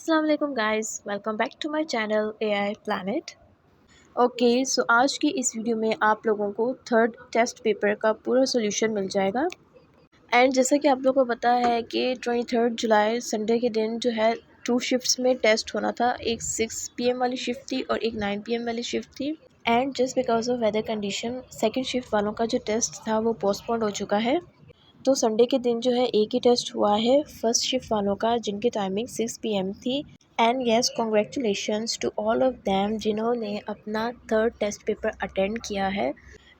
अस्सलाम वालेकुम guys, welcome back to my channel AI planet. Okay, so आज की इस वीडियो में आप लोगों को थर्ड टेस्ट पेपर का पूरा सॉल्यूशन मिल जाएगा। एंड जैसा कि आप लोगों को पता है कि 23 जुलाई संडे के दिन जो है 2 शिफ्ट्स में टेस्ट होना था। एक 6 पीएम वाली शिफ्ट थी और एक 9 पीएम वाली शिफ्ट थी। And just because of weather condition second shift वालों का जो टेस्ट था वो पोस्टपोन्ड हो चुका है। तो संडे के दिन जो है एक ही टेस्ट हुआ है फर्स्ट शिफ्ट वालों का, जिनकी टाइमिंग 6 पीएम थी। And yes, congratulations to all of them जिन्होंने अपना थर्ड टेस्ट पेपर अटेंड किया है।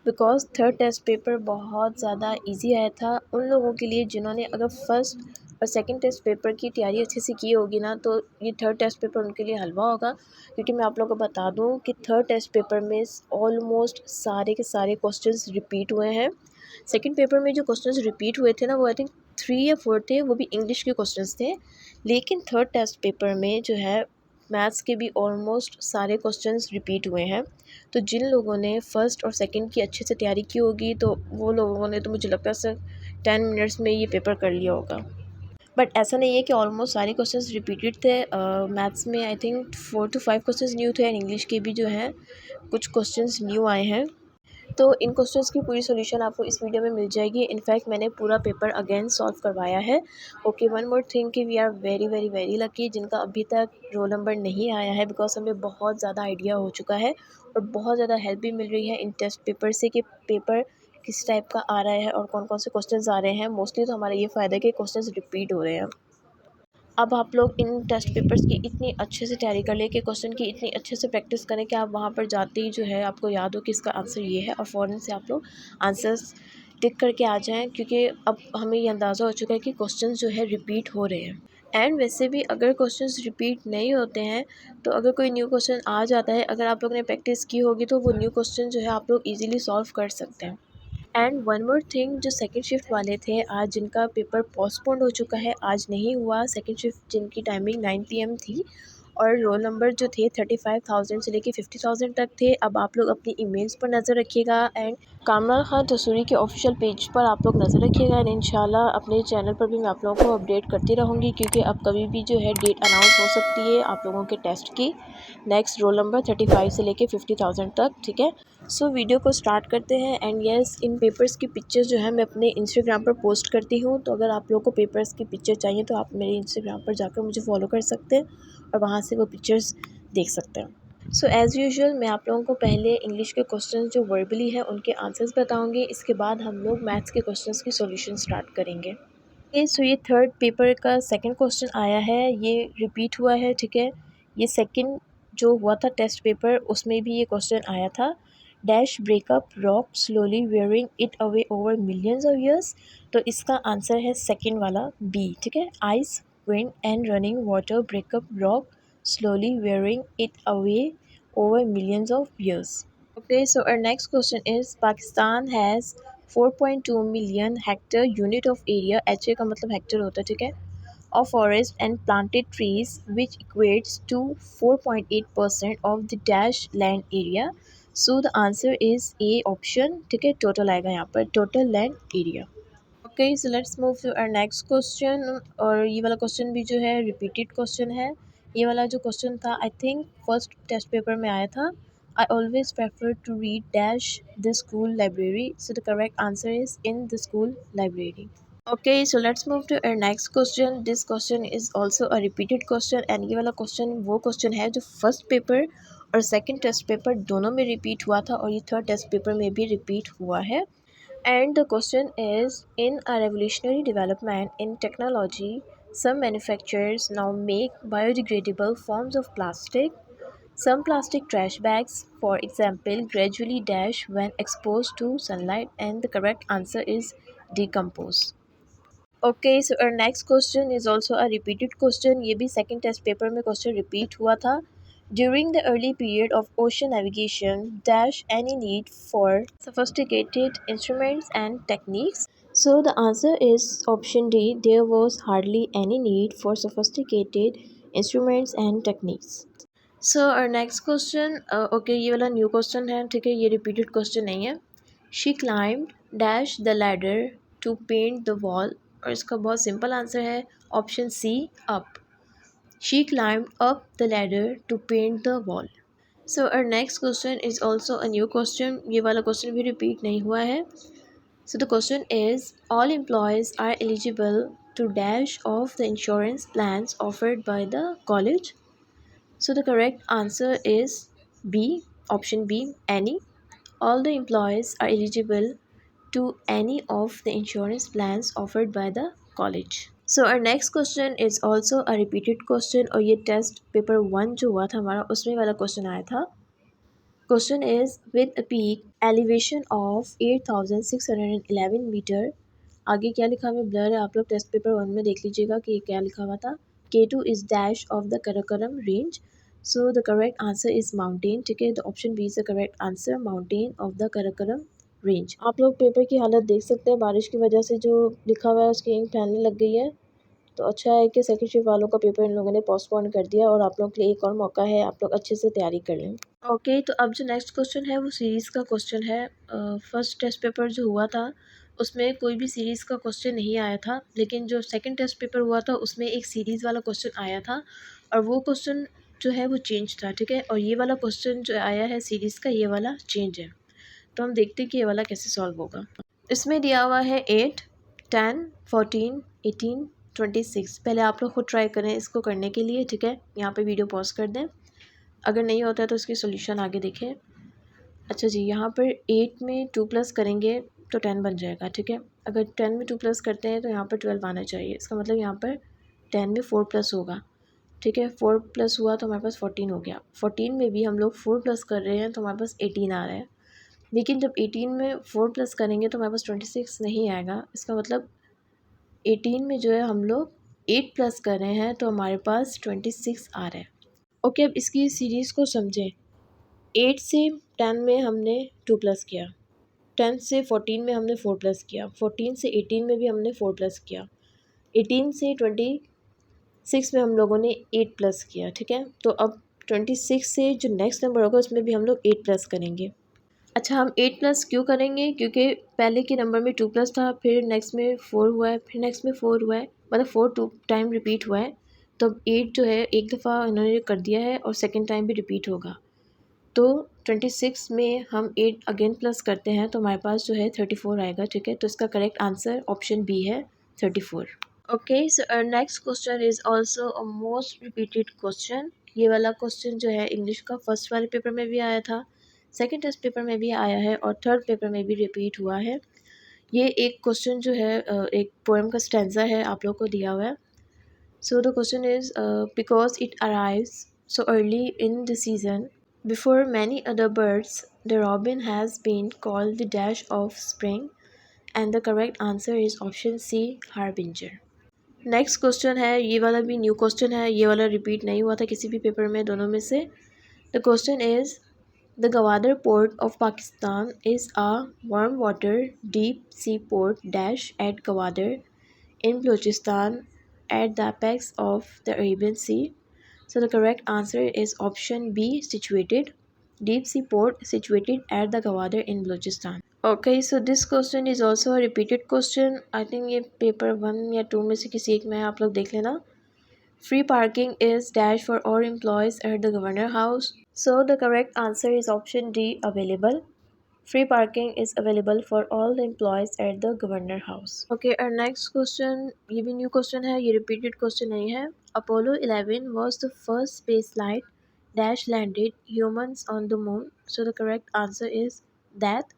बिकॉज थर्ड टेस्ट पेपर बहुत ज़्यादा इजी आया था उन लोगों के लिए जिन्होंने अगर फर्स्ट और सेकंड टेस्ट पेपर की तैयारी अच्छे से की होगी ना, तो ये थर्ड टेस्ट पेपर उनके लिए हलवा होगा। क्योंकि मैं आप लोगों को बता दूं कि थर्ड टेस्ट पेपर में ऑलमोस्ट सारे के सारे क्वेश्चंस रिपीट हुए हैं। सेकंड पेपर में जो क्वेश्चंस रिपीट हुए थे ना, वो आई थिंक 3 या 4 थे, वो भी इंग्लिश के क्वेश्चंस थे। लेकिन थर्ड टेस्ट पेपर में जो है मैथ्स के भी ऑलमोस्ट सारे क्वेश्चंस रिपीट हुए हैं। तो जिन लोगों ने फ़र्स्ट और सेकंड की अच्छे से तैयारी की होगी, तो वो लोगों ने तो मुझे लगता है सर 10 मिनट्स में ये पेपर कर लिया होगा। बट ऐसा नहीं है कि ऑलमोस्ट सारे क्वेश्चंस रिपीटेड थे। मैथ्स में I think 4 to 5 questions new थे एंड इंग्लिश के भी जो है कुछ क्वेश्चंस न्यू आए हैं। तो इन क्वेश्चंस की पूरी सॉल्यूशन आपको इस वीडियो में मिल जाएगी। इनफैक्ट मैंने पूरा पेपर अगेन सॉल्व करवाया है। ओके, वन मोर थिंग कि we are very very very lucky जिनका अभी तक रोल नंबर नहीं आया है, बिकॉज हमें बहुत ज़्यादा आइडिया हो चुका है और बहुत ज़्यादा हेल्प भी मिल रही है इन टेस्ट पेपर से कि पेपर किस टाइप का आ रहा है और कौन कौन से क्वेश्चन आ रहे हैं। मोस्टली तो हमारा ये फ़ायदा है कि क्वेश्चन रिपीट हो रहे हैं। अब आप लोग इन टेस्ट पेपर्स की इतनी अच्छे से तैयारी कर ले कि क्वेश्चन की इतनी अच्छे से प्रैक्टिस करें कि आप वहाँ पर जाते ही जो है आपको याद हो कि इसका आंसर ये है और फ़ौरन से आप लोग आंसर्स टिक करके आ जाएं। क्योंकि अब हमें ये अंदाज़ा हो चुका है कि क्वेश्चन जो है रिपीट हो रहे हैं। एंड वैसे भी अगर क्वेश्चंस रिपीट नहीं होते हैं, तो अगर कोई न्यू क्वेश्चन आ जाता है, अगर आप लोग ने प्रैक्टिस की होगी, तो वो न्यू क्वेश्चन जो है आप लोग ईजिली सॉल्व कर सकते हैं। एंड वन मोर थिंग, जो सेकंड शिफ्ट वाले थे आज जिनका पेपर पोस्टपोन्ड हो चुका है, आज नहीं हुआ। सेकंड शिफ्ट जिनकी टाइमिंग 9 पीएम थी और रोल नंबर जो थे 35,000 से लेके 50,000 तक थे। अब आप लोग अपनी ईमेल्स पर नज़र रखिएगा एंड कामरान खान तसूरी के ऑफिशियल पेज पर आप लोग नज़र रखिएगा। एंड इंशाल्लाह अपने चैनल पर भी मैं आप लोगों को अपडेट करती रहूँगी, क्योंकि अब कभी भी जो है डेट अनाउंस हो सकती है आप लोगों के टेस्ट की। नेक्स्ट रोल नंबर 35 से लेके 50,000 तक, ठीक है। सो वीडियो को स्टार्ट करते हैं। एंड येस, इन पेपर्स की पिक्चर्स जो है मैं अपने इंस्टाग्राम पर पोस्ट करती हूँ। तो अगर आप लोगों को पेपर्स की पिक्चर चाहिए तो आप मेरे इंस्टाग्राम पर जाकर मुझे फॉलो कर सकते हैं और वहाँ से वो पिक्चर्स देख सकते हैं। सो एज़ यूजुअल मैं आप लोगों को पहले इंग्लिश के क्वेश्चन जो वर्बली हैं उनके आंसर्स बताऊँगी। इसके बाद हम लोग मैथ्स के क्वेश्चन की सोल्यूशन स्टार्ट करेंगे। सो ये थर्ड पेपर का सेकंड क्वेश्चन आया है, ये रिपीट हुआ है, ठीक है। ये सेकंड जो हुआ था टेस्ट पेपर, उसमें भी ये क्वेश्चन आया था। Dash breakup rock slowly wearing it away over millions of years. तो इसका आंसर है सेकंड वाला बी, ठीक है। Ice wind and running water breakup rock slowly wearing it away over millions of years. Okay, so our next question is Pakistan has 4.2 million hectare unit of area, HA का मतलब hectare होता है, ठीक है, of forest and planted trees which equates to 4.8% of the dash land area. So the answer is A option, ठीक है। Total आएगा यहाँ पर, total land area. Okay, so let's move to our next question. और ये वाला question भी जो है रिपीटेड क्वेश्चन है। ये वाला जो क्वेश्चन था I think first test paper में आया था। I always prefer to read dash the school library, so the correct answer is in the school library. Okay, so let's move to our next question. This question is also a repeated question एंड ये वाला question वो question है जो first paper और second test paper दोनों में repeat हुआ था और ये थर्ड टेस्ट पेपर में भी रिपीट हुआ है। And the question is, in a revolutionary development in technology, some manufacturers now make biodegradable forms of plastic. Some plastic trash bags, for example, gradually dash when exposed to sunlight, and the correct answer is decompose. Okay, so our next question is also a repeated question. ये भी second test paper में question repeat हुआ था. During the early period of ocean navigation, dash any need for sophisticated instruments and techniques. So the answer is option D. There was hardly any need for sophisticated instruments and techniques. So our next question, okay, ये वाला new question है, ठीक है, ये repeated question नहीं है. She climbed dash the ladder to paint the wall, और इसका बहुत सिंपल आंसर है option C, up. She climbed up the ladder to paint the wall. So our next question is also a new question. ये वाला question भी repeat नहीं हुआ है. So the question is, all employees are eligible to dash off the insurance plans offered by the college. So the correct answer is B, option B, any. All the employees are eligible to any of the insurance plans offered by the college. So our next question is also a repeated question और ये test paper 1 जो हुआ था हमारा उसमें वाला question आया था. Question is, with a peak elevation of 8,611 metre. आगे क्या लिखा हुआ है ब्लर है, आप लोग टेस्ट पेपर 1 में देख लीजिएगा कि क्या लिखा हुआ था. K2 is dash of the Karakoram range. So the correct answer is mountain. ठीक है, तो option B is the correct answer, mountain of the Karakoram range. आप लोग पेपर की हालत देख सकते हैं, बारिश की वजह से जो लिखा हुआ है उसकी इंक फैलने लग गई है. तो अच्छा है कि सेकेंड शिफ्ट वालों का पेपर इन लोगों ने पोस्टपोन कर दिया और आप लोगों के लिए एक और मौका है, आप लोग अच्छे से तैयारी कर लें. ओके तो अब जो नेक्स्ट क्वेश्चन है वो सीरीज़ का क्वेश्चन है. फर्स्ट टेस्ट पेपर जो हुआ था उसमें कोई भी सीरीज़ का क्वेश्चन नहीं आया था, लेकिन जो सेकंड टेस्ट पेपर हुआ था उसमें एक सीरीज़ वाला क्वेश्चन आया था और वो क्वेश्चन जो है वो चेंज था. ठीक है, और ये वाला क्वेश्चन जो आया है सीरीज़ का ये वाला चेंज है. तो हम देखते हैं कि ये वाला कैसे सॉल्व होगा. इसमें दिया हुआ है 8, 10, 14, 18, 26. पहले आप लोग खुद ट्राई करें इसको करने के लिए. ठीक है, यहाँ पे वीडियो पॉज कर दें, अगर नहीं होता है तो इसकी सोल्यूशन आगे देखें. अच्छा जी, यहाँ पर 8 में 2 प्लस करेंगे तो 10 बन जाएगा. ठीक है, अगर 10 में 2 प्लस करते हैं तो यहाँ पर 12 आना चाहिए. इसका मतलब यहाँ पर 10 में 4 प्लस होगा. ठीक है, 4 प्लस हुआ तो हमारे पास 14 हो गया. 14 में भी हम लोग 4 प्लस कर रहे हैं तो हमारे पास 18 आ रहा है. लेकिन जब 18 में 4 प्लस करेंगे तो हमारे पास 26 नहीं आएगा. इसका मतलब 18 में जो है हम लोग 8 प्लस कर रहे हैं तो हमारे पास 26 आ रहा है. ओके, अब इसकी सीरीज़ को समझें. 8 से 10 में हमने 2 प्लस किया, 10 से 14 में हमने 4 प्लस किया, 14 से 18 में भी हमने 4 प्लस किया, 18 से 26 में हम लोगों ने 8 प्लस किया. ठीक है, तो अब 26 से जो नेक्स्ट नंबर होगा उसमें भी हम लोग 8 प्लस करेंगे. अच्छा, हम 8 प्लस क्यों करेंगे? क्योंकि पहले के नंबर में 2 प्लस था, फिर नेक्स्ट में 4 हुआ है, फिर नेक्स्ट में 4 हुआ है, मतलब 4 2 टाइम रिपीट हुआ है. तो अब 8 जो है एक दफ़ा इन्होंने कर दिया है और सेकंड टाइम भी रिपीट होगा. तो 26 में हम 8 अगेन प्लस करते हैं तो हमारे पास जो है 34 आएगा. ठीक है, तो इसका करेक्ट आंसर ऑप्शन बी है 34. Okay, so next question is also a most repeated question. ये वाला क्वेश्चन जो है इंग्लिश का फर्स्ट वाले पेपर में भी आया था, सेकंड टेस्ट पेपर में भी आया है और थर्ड पेपर में भी रिपीट हुआ है. ये एक क्वेश्चन जो है एक पोएम का स्टैंजा है, आप लोग को दिया हुआ है. So the question is, because it arrives so early in the season before many other birds, the robin has been called the dash of spring, and the correct answer is option C, harbinger. Next question है, ये वाला भी new question है, ये वाला repeat नहीं हुआ था किसी भी पेपर में, दोनों में से. The question is, the Gwadar port of Pakistan is a warm water deep sea port dash at Gwadar in Balochistan at the apex of the Arabian Sea. So the correct answer is option B, situated. Deep sea port situated at the Gwadar in Balochistan. Okay, so this question is also a repeated question. I think ये paper 1 या 2 में से किसी एक में आप लोग देख लेना. Free parking is dash for all employees at the Governor House. So the correct answer is option D, available. Free parking is available for all the employees at the Governor House. Okay, our next question, ये भी new question है, ये repeated question नहीं है. Apollo 11 was the first space flight dash landed humans on the moon. So the correct answer is that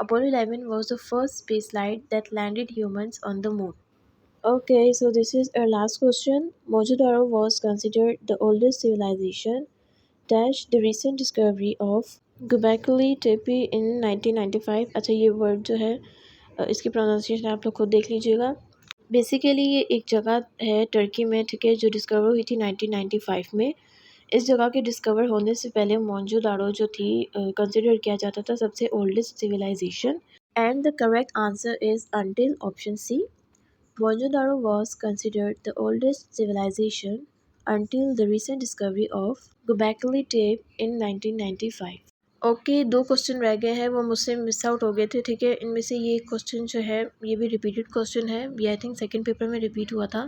Apollo 11 was the first space flight that landed humans on the moon. Okay, so this is our last question. Mohenjo-daro was considered the oldest civilization dash the recent discovery of Göbekli Tepe in 1995. अच्छा, ये word जो है इसकी pronunciation आप लोग खुद देख लीजिएगा. बेसिकली ये एक जगह है टर्की में. ठीक है, जो डिस्कवर हुई थी 1995 में. इस जगह के डिस्कवर होने से पहले मोहनजोदाड़ो जो थी कंसिडर किया जाता था सबसे oldest civilisation. And the correct answer is until option C. Mohenjo-daro was considered the oldest civilization until the recent discovery of Göbekli Tepe in 1995. Okay, 2 question रह गए हैं, वो मुझसे मिस आउट हो गए थे. ठीक है, इनमें से ये क्वेश्चन जो है ये भी रिपीटेड क्वेश्चन है, ये आई थिंक सेकंड पेपर में रिपीट हुआ था.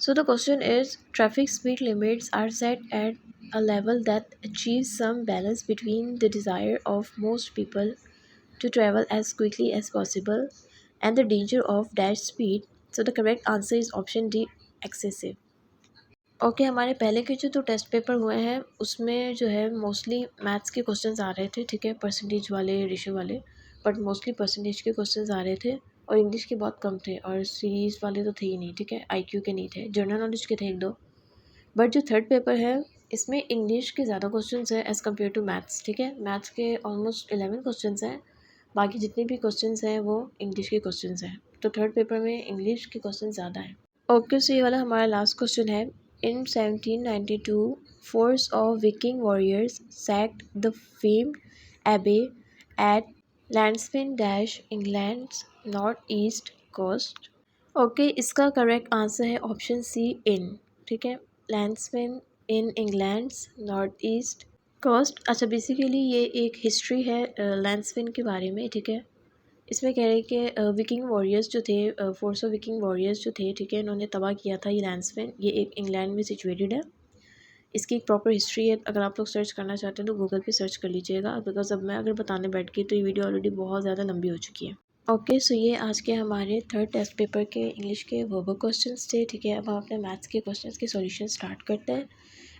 So the question is, traffic speed limits are set at a level that achieves some balance between the desire of most people to travel as quickly as possible and the danger of dash speed. So the correct answer is option D, excessive. Okay, हमारे पहले के जो 2 test paper हुए हैं उसमें जो है mostly maths के क्वेश्चंस आ रहे थे, ठीक है, परसेंटेज वाले, रेशियो वाले, बट मोस्टली परसेंटेज के क्वेश्चंस आ रहे थे और इंग्लिश के बहुत कम थे और सीरीज़ वाले तो थे ही नहीं, ठीक है, आईक्यू के नहीं थे, जनरल नॉलेज के थे 1-2। बट जो थर्ड पेपर है इसमें इंग्लिश के ज़्यादा क्वेश्चंस हैं एज़ कम्पेयर टू मैथ्स, ठीक है, मैथ्स के ऑलमोस्ट 11 क्वेश्चंस हैं, बाकी जितने भी क्वेश्चंस हैं वो इंग्लिश के क्वेश्चंस हैं, तो थर्ड पेपर में इंग्लिश के क्वेश्चन ज़्यादा हैं। ओके, सो ये वाला हमारा लास्ट क्वेश्चन है। In 1792 force of viking warriors sacked the famed abbey at Lindisfarne dash England's north east coast. Okay, इसका करेक्ट आंसर है ऑप्शन सी, इन, ठीक है, Lindisfarne in England's north east coast. अच्छा, basically ये एक history है लैंड्सफिन के बारे में, ठीक है, इसमें कह रहे हैं कि विकिंग वॉरियर्स जो थे, फोर्स ऑफ विकिंग वॉरियर्स जो थे, ठीक है, इन्होंने तबाह किया था ये लैंड्सफिन, ये एक इंग्लैंड में सिचुएटेड है। इसकी एक प्रॉपर हिस्ट्री है, अगर आप लोग सर्च करना चाहते हैं तो गूगल पे सर्च कर लीजिएगा, बिकॉज अब मैं अगर बताने बैठ गई तो ये वीडियो ऑलरेडी बहुत ज़्यादा लंबी हो चुकी है। ओके, सो ये आज के हमारे थर्ड टेस्ट पेपर के इंग्लिश के वर्बल क्वेश्चंस थे, ठीक है। अब हम अपने मैथ्स के क्वेश्चंस के सॉल्यूशन स्टार्ट करते हैं।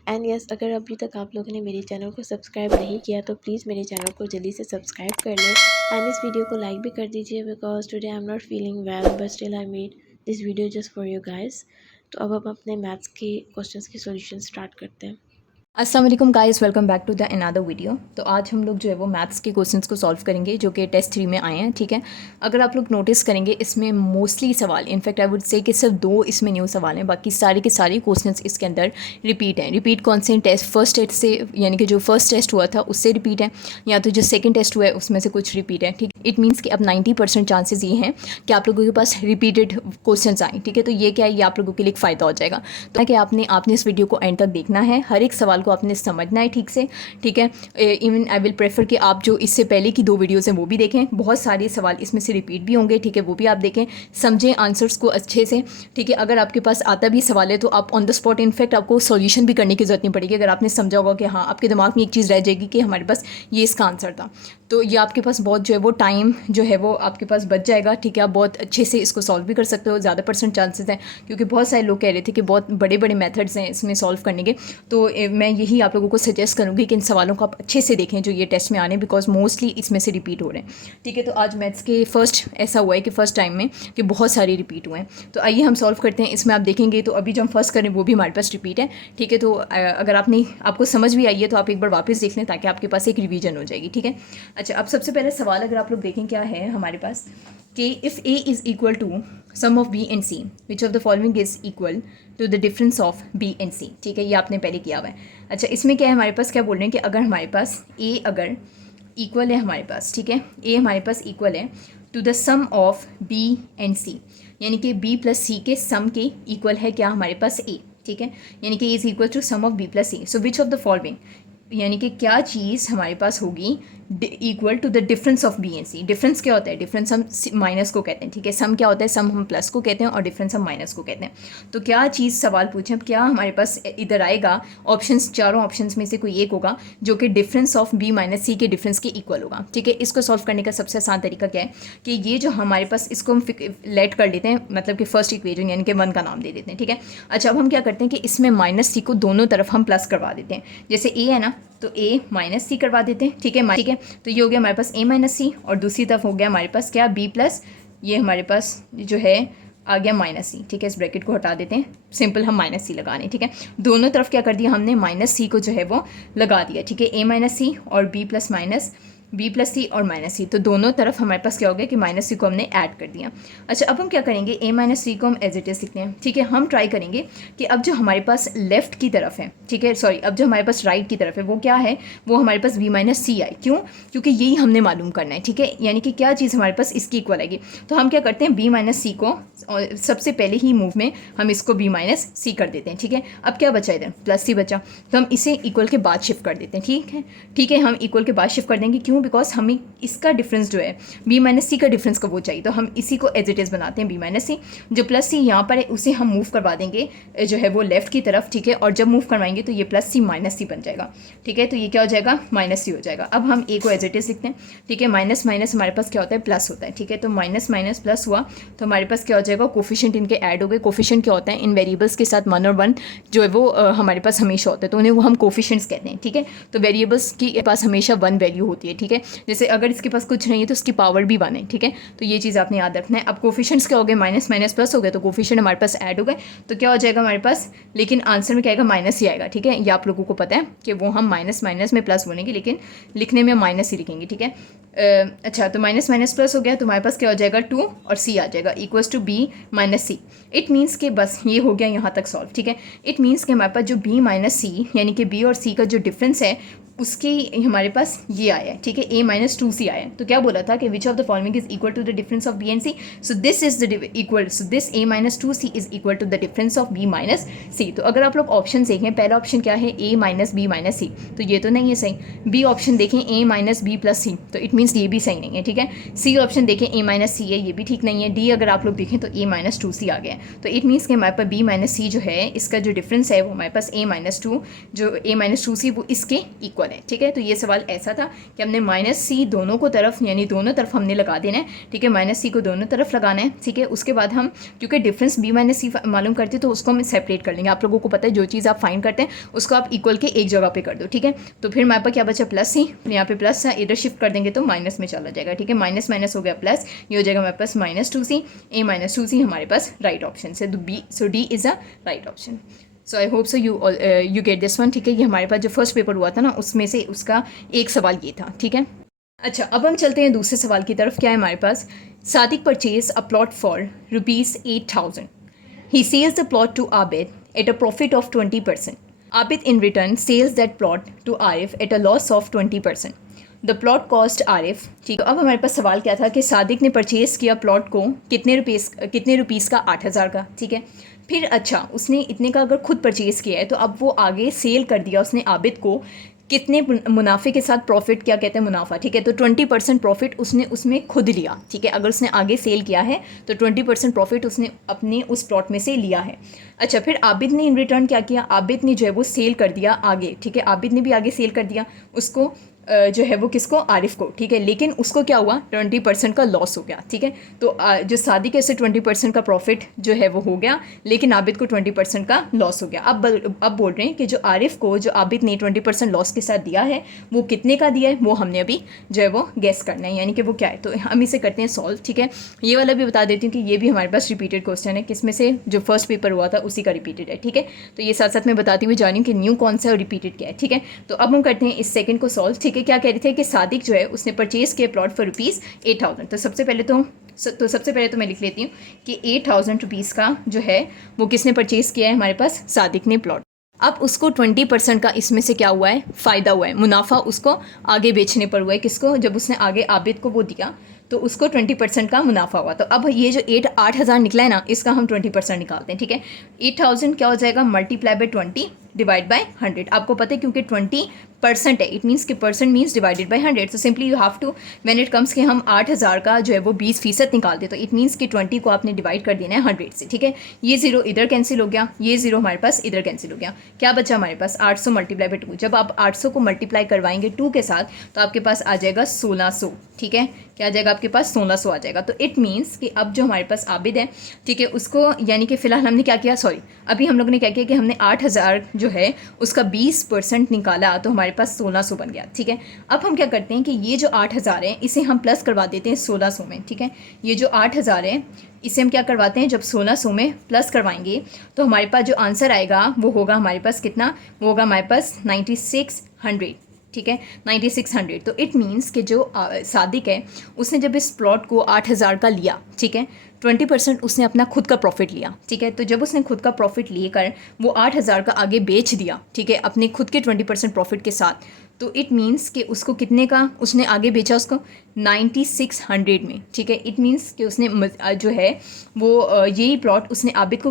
एंड यस, अगर अभी तक आप लोगों ने मेरे चैनल को सब्सक्राइब नहीं किया तो प्लीज़ मेरे चैनल को जल्दी से सब्सक्राइब कर लें एंड इस वीडियो को लाइक भी कर दीजिए, because today I am not feeling well but still I made this video just for you guys. तो अब हम अपने मैथ्स के क्वेश्चंस के सॉल्यूशन स्टार्ट करते हैं। अस्सलाम वालेकुम guys, welcome back to the another video. तो आज हम लोग जो है वो मैथ्स के क्वेश्चंस को सॉल्व करेंगे जो कि टेस्ट 3 में आए हैं, ठीक है। अगर आप लोग नोटिस करेंगे इसमें मोस्टली सवाल, इनफैक्ट आई वुड से कि सिर्फ 2 इसमें न्यू सवाल हैं, बाकी सारे के सारे क्वेश्चंस इसके अंदर रिपीट हैं। रिपीट कौन से टेस्ट, फर्स्ट टेस्ट से, यानी कि जो फर्स्ट टेस्ट हुआ था उससे रिपीट है, या तो जो सेकेंड टेस्ट हुआ है उसमें से कुछ रिपीट है, ठीक। इट मीन्स कि अब 90% चांसेस ये हैं कि आप लोगों के पास रिपीटेड क्वेश्चन आए, ठीक है। तो ये क्या है, ये आप लोगों के लिए एक फ़ायदा हो जाएगा। तो कि आपने इस वीडियो को एंड तक देखना है, हर एक सवाल को आपने समझना है ठीक से, ठीक है। इवन आई विल प्रेफर कि आप जो इससे पहले की 2 वीडियोज़ हैं वो भी देखें, बहुत सारे सवाल इसमें से रिपीट भी होंगे, ठीक है, वो भी आप देखें, समझें आंसर्स को अच्छे से, ठीक है। अगर आपके पास आता भी सवाल है तो आप ऑन द स्पॉट, इनफैक्ट आपको सॉल्यूशन भी करने की ज़रूरत नहीं पड़ेगी, अगर आपने समझा होगा कि हाँ, आपके दिमाग में एक चीज़ रह जाएगी कि हमारे पास ये इसका आंसर था, तो ये आपके पास बहुत जो है वो टाइम जो है वो आपके पास बच जाएगा, ठीक है। आप बहुत अच्छे से इसको सॉल्व भी कर सकते हो, ज़्यादा % चांसेस हैं, क्योंकि बहुत सारे लोग कह रहे थे कि बहुत बड़े बड़े मेथड्स हैं इसमें सॉल्व करने के। तो मैं यही आप लोगों को सजेस्ट करूँगी कि इन सवालों को आप अच्छे से देखें जो ये टेस्ट में आने, बिकॉज मोस्टली इसमें से रिपीट हो रहे हैं, ठीक है। तो आज मैथ्स के फर्स्ट ऐसा हुआ है कि फर्स्ट टाइम में कि बहुत सारे रिपीट हुए हैं। तो आइए हम सॉल्व करते हैं। इसमें आप देखेंगे तो अभी जो हम फर्स्ट करें वो भी हमारे पास रिपीट है, ठीक है। तो अगर आपको समझ भी आई है तो आप एक बार वापस देख लें ताकि आपके पास एक रिवीजन हो जाएगी, ठीक है। अच्छा, अब सबसे पहले सवाल अगर आप लोग देखें क्या है हमारे पास कि if A is equal to sum of B and C, which of the following is equal to the difference of B and C, ठीक है। ये आपने पहले किया हुआ है। अच्छा, इसमें क्या है हमारे पास, क्या बोल रहे हैं कि अगर हमारे पास ए अगर इक्वल है हमारे पास, ठीक है, ए हमारे पास इक्वल है to the sum of B and C, यानी कि बी प्लस सी के सम के इक्वल है क्या हमारे पास ए, ठीक है, यानी कि is equal to sum of B plus C. So which of the following, यानी कि क्या चीज़ हमारे पास होगी equal to the difference of B and C. Difference क्या होता है, डिफरेंस हम माइनस को कहते हैं, ठीक है। सम क्या होता है, सम हम प्लस को कहते हैं और डिफरेंस हम माइनस को कहते हैं। तो क्या चीज़ सवाल पूछें, अब क्या हमारे पास इधर आएगा, ऑप्शंस, चारों ऑप्शंस में से कोई एक होगा जो कि डिफरेंस ऑफ बी माइनस सी के डिफरेंस के इक्वल होगा, ठीक है। इसको सॉल्व करने का सबसे आसान तरीका क्या है कि ये जो हमारे पास, इसको हम लेट कर लेते हैं, मतलब कि फर्स्ट इक्वेशन यानी कि 1 का नाम दे देते हैं, ठीक है। अच्छा, अब हम क्या करते हैं कि इसमें माइनस सी को दोनों तरफ हम प्लस करवा देते हैं, जैसे ए है ना तो ए माइनस सी करवा देते हैं, ठीक है, ठीक है। तो ये हो गया हमारे पास ए माइनस सी और दूसरी तरफ हो गया हमारे पास क्या, बी प्लस, ये हमारे पास जो है आ गया माइनस सी, ठीक है। इस ब्रैकेट को हटा देते हैं, सिंपल हम माइनस सी लगा रहे हैं, ठीक है। दोनों तरफ क्या कर दिया हमने, माइनस सी को जो है वो लगा दिया, ठीक है। ए माइनस सी और B plus minus, B plus C और माइनस सी, तो दोनों तरफ हमारे पास क्या हो गया कि माइनस सी को हमने ऐड कर दिया। अच्छा, अब हम क्या करेंगे, ए माइनस सी को हम एज इट इज़ लिखते हैं, ठीक है। हम ट्राई करेंगे कि अब जो हमारे पास लेफ्ट की तरफ है, ठीक है, सॉरी, अब जो हमारे पास राइट की तरफ है वो क्या है, वो हमारे पास बी माइनस सी आई, क्यों, क्योंकि यही हमने मालूम करना है, ठीक है। यानी कि क्या चीज़ हमारे पास इसकी इक्वल आएगी। तो हम क्या करते हैं, बी माइनस सी को सबसे पहले ही मूव में हम इसको बी माइनस सी कर देते हैं, ठीक है। अब क्या बचा इधर, प्लस सी बचा, तो हम इसे इक्वल के बाद शिफ्ट कर देते हैं, ठीक है, ठीक है। हम इक्वल के बाद शिफ्ट कर देंगे, क्यों, क्यों? बिकॉज हमें इसका डिफरेंस जो है बी माइनस सी का डिफरेंस का वो चाहिए, तो हम इसी को एज इट इज़ बनाते हैं बी माइनस सी। जो प्लस सी यहाँ पर है उसे हम मूव करवा देंगे जो है वो लेफ्ट की तरफ, ठीक है, और जब मूव करवाएंगे तो ये प्लस सी माइनस सी बन जाएगा, ठीक है, तो ये क्या हो जाएगा? माइनस सी हो जाएगा। अब हम ए को एज इट इज़ लिखते हैं, ठीक है, माइनस माइनस हमारे पास क्या होता है? प्लस होता है, ठीक है, तो माइनस माइनस प्लस हुआ तो हमारे पास क्या हो जाएगा? कोफिशिएंट इनके ऐड हो गए। कोफिशिएंट क्या होता है? इन वेरिएबल्स के साथ 1 और 1 जो है वो हमारे पास हमेशा होता है, तो उन्हें वो हम कोफिशिएंट्स कहते हैं, ठीक है। तो वेरिएबल्स की पास हमेशा 1 वैल्यू होती है, ठीक है, जैसे अगर इसके पास कुछ नहीं है तो उसकी पावर भी 1 है, ठीक है, तो ये चीज़ आपने याद रखना है। अब कोफिशिएंट्स क्या हो गए? माइनस माइनस प्लस हो गए, तो कोफिशिएंट हमारे पास ऐड हो गए, तो क्या हो जाएगा हमारे पास? लेकिन आंसर में क्या आएगा? माइनस ही आएगा, ठीक है, ये आप लोगों को पता है कि वो हम माइनस माइनस में प्लस बोलेंगे, लेकिन लिखने में माइनस ही लिखेंगे, ठीक है। अच्छा, तो माइनस माइनस प्लस हो गया तो हमारे पास क्या हो जाएगा? 2 और सी आ जाएगा equals to B minus C. It means के बस ये हो गया यहाँ तक सॉल्व, ठीक है। इट मीन्स के हमारे पास जो बी माइनस सी यानी कि बी और सी का जो डिफरेंस है उसके हमारे पास ये आया है, ठीक है, a माइनस 2 सी आया है। तो क्या बोला था कि which of the following is equal to the difference of B and C? So this is the equal, so this a minus 2 C is equal to the difference of b minus C. तो अगर आप लोग option देखें, पहला option क्या है? a minus B minus C, तो ये तो नहीं है सही। बी ऑप्शन देखें a माइनस बी प्लस सी, तो इट मीन्स ये भी सही नहीं है, ठीक है। सी ऑप्शन देखें a माइनस सी है, ये भी ठीक नहीं है। डी अगर आप लोग देखें तो a माइनस 2 सी आ गया है, तो इट मीन्स कि हमारे पास b माइनस सी जो है इसका जो डिफरेंस है वो हमारे पास a माइनस 2 जो a माइनस 2 सी वो इसके इक्वल है, ठीक है। तो ये सवाल ऐसा था कि हमने माइनस सी दोनों को तरफ यानी दोनों तरफ हमने लगा देना है, ठीक है, माइनस सी को दोनों तरफ लगाना है, ठीक है। उसके बाद हम क्योंकि डिफरेंस बी माइनस सी मालूम करते हैं तो उसको हम सेपरेट कर लेंगे। आप लोगों को पता है जो चीज़ आप फाइंड करते हैं उसको आप इक्वल के एक जगह पे कर दो, ठीक है। तो फिर हमारे पास क्या बचा? प्लस सी, यहाँ पे प्लस था, इधर शिफ्ट कर देंगे तो माइनस में चला जाएगा, ठीक है, माइनस माइनस हो गया प्लस, ये हो जाएगा हमारे पास minus 2 C. a minus 2 C हमारे पास राइट ऑप्शन है, तो B, so D is a right option. So I hope so you get this one, ठीक है। ये हमारे पास जो फर्स्ट पेपर हुआ था ना उसमें से उसका एक सवाल ये था, ठीक है। अच्छा, अब हम चलते हैं दूसरे सवाल की तरफ। क्या है हमारे पास? Sadiq purchase a plot for ₹8,000. He sells the plot to Abid at a profit of 20%. Abid in return sells that plot to Arif at a loss of 20%. The plot cost Arif, ठीक है। अब हमारे पास सवाल क्या था कि सादिक ने परचेज किया प्लॉट को कितने रुपीस का? 8,000 का, ठीक है। फिर अच्छा, उसने इतने का अगर खुद परचेज़ किया है तो अब वो आगे सेल कर दिया उसने आबिद को कितने मुनाफे के साथ? प्रॉफिट क्या कहते हैं? मुनाफा, ठीक है। तो 20% प्रॉफिट उसने उसमें खुद लिया, ठीक है। अगर उसने आगे सेल किया है तो 20% प्रॉफिट उसने अपने उस प्लॉट में से लिया है। अच्छा, फिर आबिद ने इन रिटर्न क्या किया? आबिद ने जो है वो सेल कर दिया आगे, ठीक है, आबिद ने भी आगे सेल कर दिया उसको जो है वो किसको? आरिफ को, ठीक है। लेकिन उसको क्या हुआ? 20% का लॉस हो गया, ठीक है। तो जो सादिक है उसे 20% का प्रॉफिट जो है वो हो गया, लेकिन आबिद को 20% का लॉस हो गया। अब बोल रहे हैं कि जो आरिफ को जो आबिद ने 20% लॉस के साथ दिया है वो कितने का दिया है वो हमने अभी जो है वो गेस करना है, यानी कि वो क्या है। तो हम इसे करते हैं सॉल्व, ठीक है। ये वाला भी बता देती हूँ कि ये भी हमारे पास रिपीटेड क्वेश्चन है, किसमें से? जो फर्स्ट पेपर हुआ था उसी का रिपीटेड है, ठीक है। तो ये साथ साथ में बताती हुई जा रही हूँ कि न्यू कौन सा है और रिपीटेड क्या है, ठीक है। तो अब हम करते हैं इस सेकंड को सॉल्व, ठीक है। क्या कह रहे थे कि सादिक जो है उसने परचेज किया प्लॉट फॉर ₹8,000। तो सबसे पहले तो मैं लिख लेती हूँ कि 8,000 रुपीज़ का जो है वो किसने परचेज़ किया है? हमारे पास सादिक ने प्लॉट। अब उसको 20% का इसमें से क्या हुआ है? फ़ायदा हुआ है, मुनाफा उसको आगे बेचने पर हुआ है। किसको? जब उसने आगे आबिद को वो दिया तो उसको 20% का मुनाफा हुआ। तो अब ये जो 8,000 निकला है ना इसका हम 20% निकालते हैं, ठीक है। 8,000 क्या हो जाएगा? Multiply by 20 divide by 100। आपको पता है क्योंकि 20% है, इट मीन्स कि परसेंट मीन्स डिवाइडेड बाई 100। तो simply you have to when it comes कि हम 8,000 का जो है वो 20% निकालते, तो इट मीन्स कि 20 को आपने डिवाइड कर देना है 100 से, ठीक है। ये जीरो इधर कैंसिल हो गया, ये जीरो हमारे पास इधर कैंसिल हो गया। क्या बचा हमारे पास? 800 मल्टीप्लाई बाई 2। जब आप 800 को मल्टीप्लाई करवाएंगे 2 के साथ तो आपके पास आ जाएगा 1600, ठीक है। क्या आ जाएगा आपके पास? 1600 आ जाएगा। तो इट मीन्स कि अब जो हमारे पास आबिद है, ठीक है, उसको यानी कि फ़िलहाल हमने क्या किया, अभी हम लोगों ने क्या किया कि हमने 8,000 जो है उसका 20% निकाला तो हमारे पास 1600 बन गया, ठीक है। अब हम क्या करते हैं कि ये जो 8,000 है इसे हम प्लस करवा देते हैं 1600 में, ठीक है। ये जो 8,000 है इसे हम क्या करवाते हैं, जब 1600 में प्लस करवाएंगे तो हमारे पास जो आंसर आएगा वो होगा हमारे पास कितना? वो होगा हमारे पास 9600, ठीक है, 9600। तो इट मीन्स कि जो सादिक है उसने जब इस प्लॉट को 8,000 का लिया, ठीक है, 20% उसने अपना खुद का प्रॉफिट लिया, ठीक है। तो जब उसने खुद का प्रॉफिट लेकर वो 8,000 का आगे बेच दिया, ठीक है, अपने खुद के 20% प्रॉफिट के साथ, तो इट मीन्स कि उसको कितने का उसने आगे बेचा उसको 9600 में, ठीक है। इट मीन्स कि उसने जो है वो यही प्लॉट उसने आबिद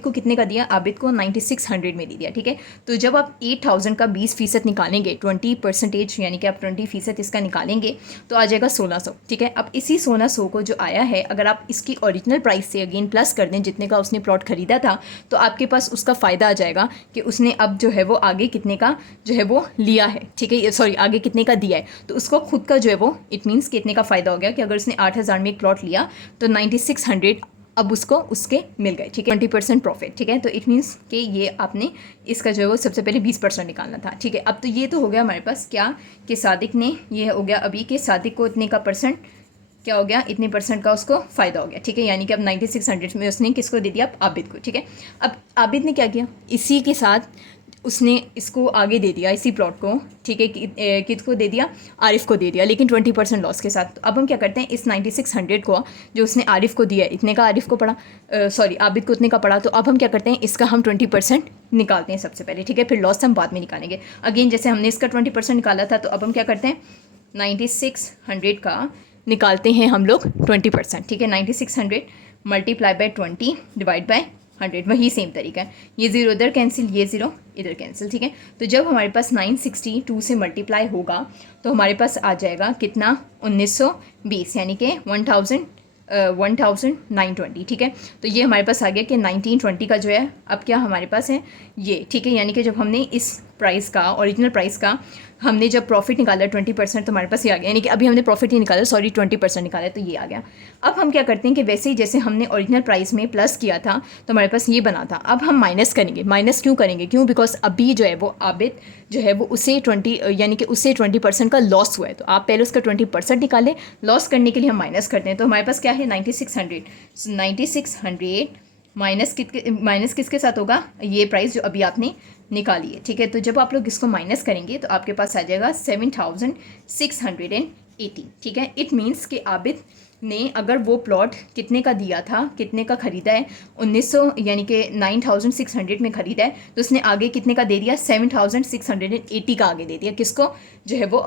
को कितने का दिया, आबिद को 9600 में दे दिया, ठीक है। तो जब आप 8000 का 20% निकालेंगे, 20% यानी कि आप 20% इसका निकालेंगे तो आ जाएगा 1600, ठीक है। अब इसी 1600 को जो आया है, अगर आप इसकी ओरिजिनल प्राइस से अगेन प्लस कर दें जितने का उसने प्लॉट खरीदा था, तो आपके पास उसका फ़ायदा आ जाएगा कि उसने अब जो है वो आगे कितने का जो है वो लिया है, ठीक है, सॉरी आगे कितने का दिया है। तो उसको खुद का जो है वो इट मीन्स कितने का फ़ायदा हो गया कि अगर उसने 8000 में एक प्लॉट लिया तो 9600 अब उसको उसके मिल गए, ठीक है, 20% प्रॉफिट, ठीक है। तो इट मीन्स कि ये आपने इसका जो है वो सबसे पहले 20% निकालना था, ठीक है। अब तो ये तो हो गया हमारे पास क्या कि सादिक ने, ये हो गया अभी कि सादिक को इतने का परसेंट क्या हो गया, इतने परसेंट का उसको फ़ायदा हो गया, ठीक है। यानी कि अब 9600 में उसने किसको दे दिया, आबिद को, ठीक है। अब आबिद ने क्या किया, इसी के साथ उसने इसको आगे दे दिया, इसी प्लॉट को, ठीक है, किसको दे दिया, आरिफ को दे दिया, लेकिन 20% लॉस के साथ। तो अब हम क्या करते हैं, इस 9600 को जो उसने आरिफ को दिया, इतने का आरिफ को पड़ा, सॉरी आबिद को इतने का पड़ा, तो अब हम क्या करते हैं, इसका हम 20% निकालते हैं सबसे पहले, ठीक है। फिर लॉस हम बाद में निकालेंगे। अगेन जैसे हमने इसका 20% निकाला था, तो अब हम क्या करते हैं, 9600 का निकालते हैं हम लोग 20%, ठीक है। 9600 मल्टीप्लाई बाय 20 डिवाइड बाय 100, वही सेम तरीका है, ये ज़ीरो इधर कैंसिल, ये ज़ीरो इधर कैंसिल, ठीक है। तो जब हमारे पास 962 से मल्टीप्लाई होगा तो हमारे पास आ जाएगा कितना, 1920, यानी कि 1920, ठीक है। तो ये हमारे पास आ गया कि 1920 का जो है अब क्या हमारे पास है ये, ठीक है। यानी कि जब हमने इस प्राइस का, ओरिजिनल प्राइस का हमने जब प्रॉफिट निकाला 20%, तो हमारे पास ये आ गया, यानी कि अभी हमने प्रॉफिट ही निकाला, सॉरी 20% निकाला, तो ये आ गया। अब हम क्या करते हैं कि वैसे ही जैसे हमने ओरिजिनल प्राइस में प्लस किया था तो हमारे पास ये बना था, अब हम माइनस करेंगे। माइनस क्यों करेंगे, क्यों, बिकॉज अभी जो है वो आबिद जो है वो उसे 20 यानी कि उससे 20% का लॉस हुआ है, तो आप पहले उसका 20% निकालें, लॉस करने के लिए हम माइनस करते हैं। तो हमारे पास क्या है, 9600, 9600 माइनस किसके साथ होगा, ये प्राइस जो अभी आपने निकाली है, ठीक है। तो जब आप लोग इसको माइनस करेंगे तो आपके पास आ जाएगा 7680, ठीक है। इट मीन्स कि आबिद ने अगर वो प्लॉट कितने का दिया था, कितने का ख़रीदा है, 1900 यानी कि 9600 में ख़रीदा है, तो उसने आगे कितने का दे दिया, 7680 का आगे दे दिया, किसको जो है वो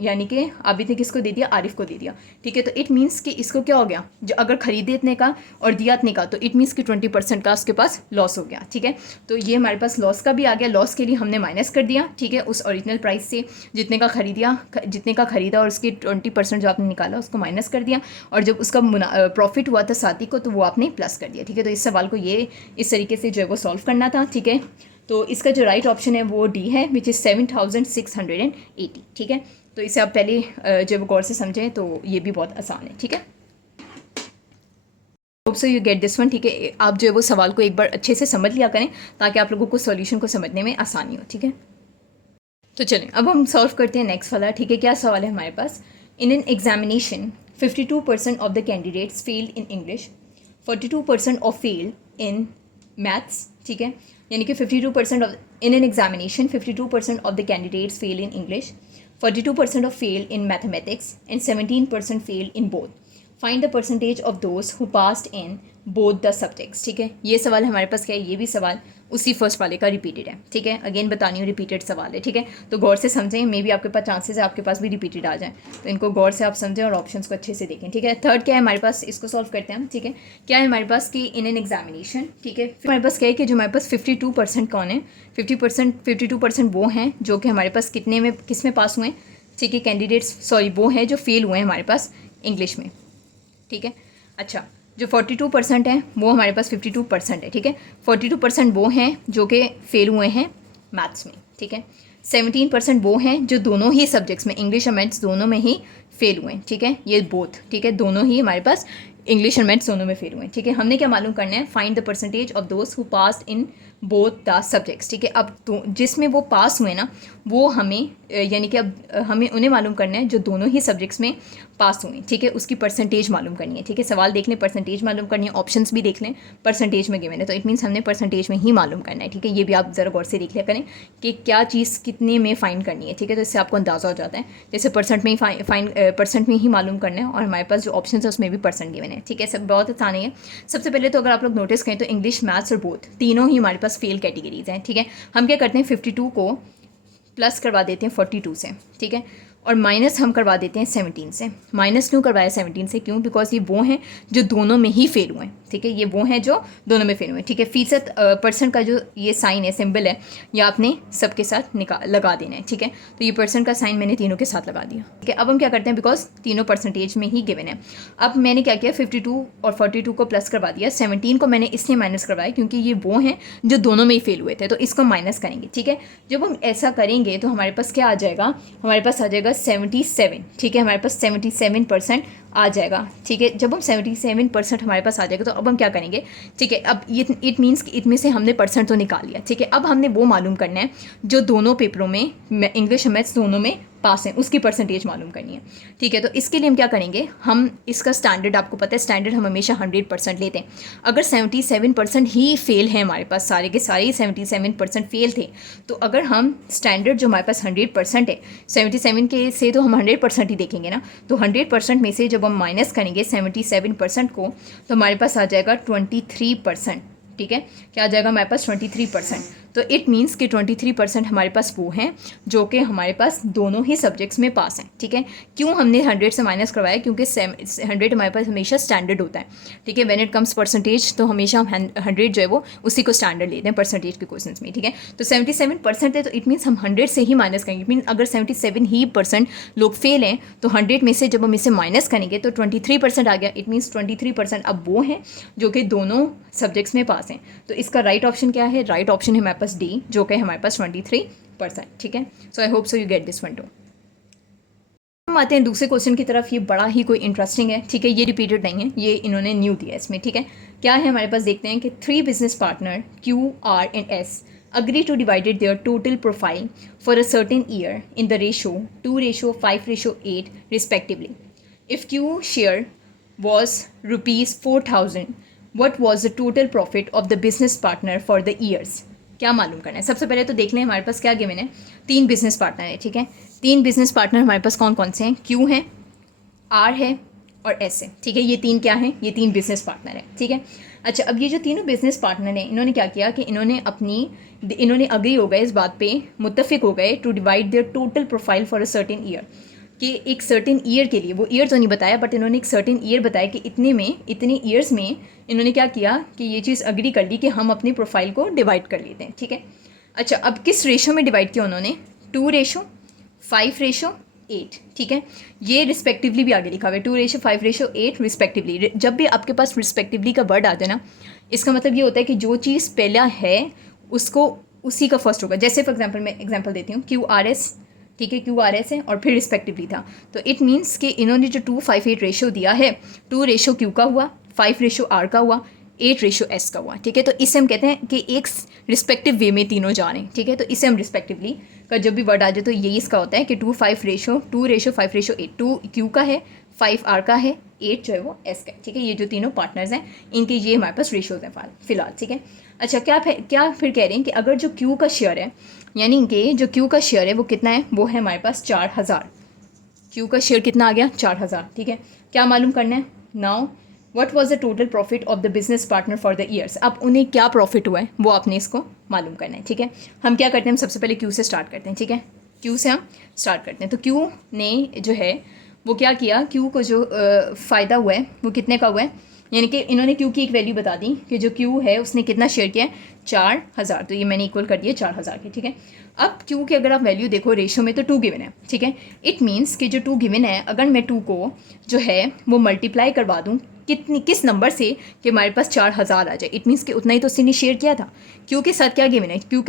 यानी कि आबिद ने किसको दे दिया, आरिफ को दे दिया, ठीक है। तो इट मीन्स कि इसको क्या हो गया, जो अगर ख़रीदे इतने का और दिया इतने का, तो इट मीन्स कि 20% का उसके पास लॉस हो गया, ठीक है। तो ये हमारे पास लॉस का भी आ गया, लॉस के लिए हमने माइनस कर दिया, ठीक है, उस ओरिजिनल प्राइस से जितने का ख़रीदा और उसकी 20% जो आपने निकाला उसको माइनस कर दिया, और जब उसका प्रॉफिट हुआ था साथी को तो वो आपने प्लस कर दिया, ठीक है। तो इस सवाल को ये इस तरीके से जो है वो सॉल्व करना था, ठीक है। तो इसका जो राइट ऑप्शन है वो डी है, विच इज़ 7680, ठीक है। तो इसे आप पहले जब गौर से समझें तो ये भी बहुत आसान है, ठीक है। Hope so you get this one, ठीक है। आप जो है वो सवाल को एक बार अच्छे से समझ लिया करें ताकि आप लोगों को सॉल्यूशन को समझने में आसानी हो, ठीक है। तो चलें अब हम सॉल्व करते हैं नेक्स्ट वाला, ठीक है। क्या सवाल है हमारे पास, in an examination 52% of the candidates failed in English, 42% of failed in maths, ठीक है। यानी कि 52% of in an examination 52% of the candidates fail in English, 42% of fail in mathematics and 17% fail in both. Find the percentage of those who passed in both the subjects, ठीक है। ये सवाल हमारे पास क्या है, ये भी सवाल उसी फर्स्ट वाले का रिपीटेड है, ठीक है। अगेन बतानी हूँ रिपीटेड सवाल है, ठीक है। तो गौर से समझें, मे भी आपके पास चांसेस है आपके पास भी रिपीटेड आ जाए, तो इनको गौर से आप समझें और ऑप्शंस को अच्छे से देखें, ठीक है। थर्ड क्या है हमारे पास, इसको सॉल्व करते हैं हम, ठीक है। क्या है हमारे पास कि इन एन एग्जामिनेशन, ठीक है, हमारे पास क्या है कि जो हमारे पास 52% कौन है, 52% वो हैं जो कि हमारे पास कितने में, किस में पास हुए हैं, ठीक है, कैंडिडेट्स, सॉरी वो हैं जो फेल हुए हैं हमारे पास इंग्लिश में, ठीक है। अच्छा, जो 42% हैं वो हमारे पास 52% है, ठीक है। 42% वो हैं जो कि फेल हुए हैं मैथ्स में, ठीक है। 17% वो हैं जो दोनों ही सब्जेक्ट्स में, इंग्लिश और मैथ्स दोनों में ही फेल हुए हैं, ठीक है। ये बोथ, ठीक है, दोनों ही हमारे पास इंग्लिश और मैथ्स दोनों में फेल हुए हैं, ठीक है। हमने क्या मालूम करना है, find the percentage of those who passed in both the subjects, ठीक है। अब तो जिसमें वो पास हुए ना वो हमें यानी कि अब हमें उन्हें मालूम करना है जो दोनों ही सब्जेक्ट्स में पास हुए, ठीक है, उसकी परसेंटेज मालूम करनी है, ठीक है। सवाल देख लें, परसेंटेज मालूम करनी है, ऑप्शंस भी देख लें, परसेंटेज में गिवन है, तो इट मीन्स हमने परसेंटेज में ही मालूम करना है, ठीक है। ये भी आप ज़रा गौर से देख लिया करें कि क्या चीज़ कितने में फाइंड करनी है, ठीक है। तो इससे आपको अंदाज़ा हो जाता है, जैसे परसेंट में ही परसेंट में ही मालूम करना है, और हमारे पास जो ऑप्शन है उसमें भी परसेंट गिवन है, ठीक है। सब बहुत आसान है। सबसे पहले तो अगर आप लोग नोटिस करें तो इंग्लिश, मैथ्स और बोथ तीनों ही हमारे पास फेल कैटेगरीज हैं, ठीक है। हम क्या करते हैं, 52 को प्लस करवा देते हैं 42 से, ठीक है, और माइनस हम करवा देते हैं 17 से। माइनस क्यों करवाया 17 से? क्यों? बिकॉज ये वो हैं जो दोनों में ही फेल हुए हैं, ठीक है, ये वो हैं जो दोनों में फेल हुए हैं, ठीक है। फीसद परसेंट का जो ये साइन है, सिंबल है, ये आपने सबके साथ लगा देना है, ठीक है। तो ये परसेंट का साइन मैंने तीनों के साथ लगा दिया, ठीक है। अब हम क्या करते हैं, बिकॉज तीनों परसेंटेज में ही गिवन है। अब मैंने क्या किया, 52 और 42 को प्लस करवा दिया, 17 को मैंने इसलिए माइनस करवाया क्योंकि ये वो हैं जो दोनों में ही फेल हुए थे, तो इसको माइनस करेंगे, ठीक है। जब हम ऐसा करेंगे तो हमारे पास क्या आ जाएगा, हमारे पास आ जाएगा 77, ठीक है, हमारे पास 77% आ जाएगा, ठीक है। जब हम 77% हमारे पास आ जाएगा तो अब हम क्या करेंगे, ठीक है। अब ये इट मीन्स कि इसमें से हमने परसेंट तो निकाल लिया, ठीक है। अब हमने वो मालूम करना है जो दोनों पेपरों में, इंग्लिश और मैथ्स दोनों में पास हैं, उसकी परसेंटेज मालूम करनी है, ठीक है। तो इसके लिए हम क्या करेंगे, हम इसका स्टैंडर्ड, आपको पता है स्टैंडर्ड हम हमेशा 100% लेते हैं। अगर 77% ही फेल है हमारे पास, सारे के सारे 77% फेल थे, तो अगर हम स्टैंडर्ड जो हमारे पास 100% है, 77 के से तो हम 100% ही देखेंगे ना, तो 100% में से जब हम माइनस करेंगे 77% को, तो हमारे पास आ जाएगा 23%, ठीक है। क्या आ जाएगा हमारे पास 23%। तो इट मीन्स कि 23% हमारे पास वो हैं जो कि हमारे पास दोनों ही सब्जेक्ट्स में पास हैं, ठीक है। क्यों हमने 100 से माइनस करवाया, क्योंकि 100 हमारे पास हमेशा स्टैंडर्ड होता है, ठीक है। व्हेन इट कम्स परसेंटेज तो हमेशा हम 100 जो है वो उसी को स्टैंडर्ड लेते हैं परसेंटेज के क्वेश्चन में, ठीक है। तो 77% है, तो इट मीन्स हम 100 से ही माइनस करेंगे। इट मीन अगर 77% लोग फेल हैं तो 100 में से जब हम इसे माइनस करेंगे तो 23% आ गया। इट मीन्स 23% अब वो हैं जो कि दोनों सब्जेक्ट्स में पास हैं। तो इसका राइट ऑप्शन क्या है, राइट ऑप्शन है हमारे पास डी, जो कि हमारे पास 23%, ठीक है। So I hope so you get this one too. हम आते हैं दूसरे क्वेश्चन की तरफ। ये बड़ा ही कोई इंटरेस्टिंग है, ठीक है, ये रिपीटेड नहीं है, ये इन्होंने न्यू दिया इसमें, ठीक है। क्या है हमारे पास, देखते हैं कि 3 business partner Q, R and S agree to divided their total profile for a certain year in the ratio 2:5:8 respectively. If Q share was rupees 4,000, what was the total profit of the business partner for the years? क्या मालूम करना है। सबसे पहले तो देख लें हमारे पास क्या गिवन है, 3 बिजनेस पार्टनर है, ठीक है। 3 बिजनेस पार्टनर हमारे पास कौन कौन से हैं, Q है, R है और S है, ठीक है। ये 3 क्या हैं, ये 3 बिजनेस पार्टनर है, ठीक है। अच्छा, अब ये जो तीनों बिजनेस पार्टनर हैं, इन्होंने क्या किया कि इन्होंने अग्री हो गए, इस बात पे मुत्तफिक हो गए, to divide their total profile for a certain year, कि एक सर्टेन ईयर के लिए, वो ईयर तो नहीं बताया बट इन्होंने एक सर्टेन ईयर बताया कि इतने ईयर्स में इन्होंने क्या किया कि ये चीज़ अग्री कर ली कि हम अपनी प्रोफाइल को डिवाइड कर लेते हैं, ठीक है। अच्छा, अब किस रेशो में डिवाइड किया उन्होंने, 2:5:8, ठीक है। ये रिस्पेक्टिवली भी आगे लिखा हुआ है, 2:5:8 रिस्पेक्टिवली। जब भी आपके पास रिस्पेक्टिवली का वर्ड आ जाए ना, इसका मतलब ये होता है कि जो चीज़ पहला है उसको उसी का फर्स्ट होगा। जैसे फॉर एग्जाम्पल मैं एग्जाम्पल देती हूँ, QRS, ठीक है, QRS है और फिर रिस्पेक्टिवली था, तो इट मीन्स कि इन्होंने जो 2:5:8 रेशो दिया है, 2:Q का हुआ, 5:R का हुआ, 8:S का हुआ, ठीक है। तो इससे हम कहते हैं कि एक रिस्पेक्टिव वे में तीनों जा रहे हैं, ठीक है। तो इससे हम रिस्पेक्टिवली का जब भी वर्ड आ जाए तो यही इसका होता है कि 2:5:8, 2 Q का है, 5R का है, 8 जो है वो S का है, ठीक है। ये जो तीनों पार्टनर्स हैं इनके ये हमारे पास रेशोज़ हैं फिलहाल, ठीक है। अच्छा, क्या फिर कह रहे हैं कि अगर जो Q का शेयर है, यानी कि जो Q का शेयर है वो कितना है, वो है हमारे पास 4,000। Q का शेयर कितना आ गया, 4,000, ठीक है। क्या मालूम करना है, now what was the total profit of the business partner for the years. अब उन्हें क्या प्रॉफिट हुआ है वो आपने इसको मालूम करना है, ठीक है। हम क्या करते हैं, हम सबसे पहले Q से स्टार्ट करते हैं, ठीक है। Q से हम स्टार्ट करते हैं। तो Q ने जो है वो क्या किया, Q को जो फ़ायदा हुआ है वो कितने का हुआ है, यानी कि इन्होंने Q की एक वैल्यू बता दी कि जो Q है उसने कितना शेयर किया है, 4,000, तो ये मैंने इक्वल कर दिया 4,000 के, ठीक है। अब Q की अगर आप वैल्यू देखो रेशो में तो 2 गिवन है, ठीक है। इट मीन्स कि जो 2 गिवन है, अगर मैं 2 को जो है वो मल्टीप्लाई करवा दूँ किस नंबर से कि हमारे पास 4,000 आ जाए, इट मीन्स कि उतना ही तो उसने शेयर किया था। Q के साथ क्या गिवन है, Q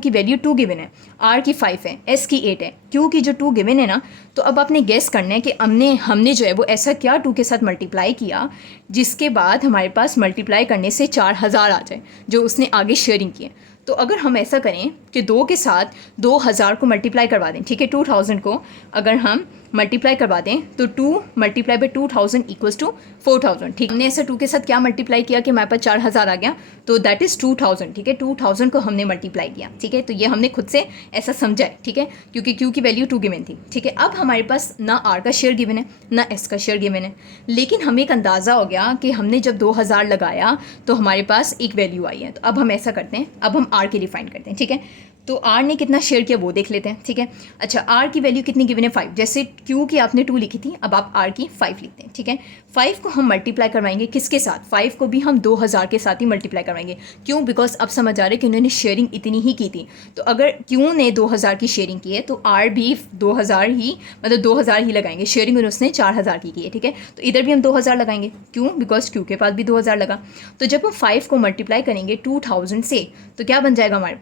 की वैल्यू 2 गिवन है, R की 5 है, S की 8 है, Q की जो 2 गिवन है ना, तो अब आपने गेस करना है कि हमने जो है वो ऐसा क्या 2 के साथ मल्टीप्लाई किया जिसके बाद हमारे पास मल्टीप्लाई करने से 4,000 आ जाए जो उसने आगे शेयरिंग की है। तो अगर हम ऐसा करें कि 2 के साथ 2,000 को मल्टीप्लाई करवा दें, ठीक है, 2,000 को अगर हम मल्टीप्लाई करवा दें तो 2 मल्टीप्लाई बाई 2,000 इक्वल्स टू 4,000, ठीक। हमने ऐसा 2 के साथ क्या मल्टीप्लाई किया कि हमारे पास 4,000 आ गया, तो दैट इज़ 2,000, ठीक है। 2,000 को हमने मल्टीप्लाई किया, ठीक है। तो ये हमने खुद से ऐसा समझा है, ठीक है, क्योंकि Q की वैल्यू 2 गिवन थी, ठीक है। अब हमारे पास ना R का शेयर गिवन है ना S का शेयर गिवन है, लेकिन हमें एक अंदाज़ा हो गया कि हमने जब 2,000 लगाया तो हमारे पास एक वैल्यू आई है। तो अब हम ऐसा करते हैं, अब हम R के लिए फाइंड करते हैं, ठीक है। तो आर ने कितना शेयर किया वो देख लेते हैं, ठीक है। अच्छा, आर की वैल्यू कितनी गिवन है 5, जैसे क्यू की आपने 2 लिखी थी, अब आप आर की 5 लिखते हैं, ठीक है। 5 को हम मल्टीप्लाई करवाएंगे किसके साथ, 5 को भी हम 2000 के साथ ही मल्टीप्लाई करवाएंगे। क्यों? बिकॉज अब समझ आ रहे कि उन्होंने शेयरिंग इतनी ही की थी, तो अगर क्यू ने 2000 की शेयरिंग की है तो आर भी 2000 ही, मतलब 2000 ही लगाएंगे। शेयरिंग उसने 4000 की है, ठीक है। तो इधर भी हम 2000 लगाएंगे, क्यों? बिकॉज क्यू के पास भी 2000 लगा। तो जब हम 5 को मल्टीप्लाई करेंगे 2000 से, तो क्या बन जाएगा हमारे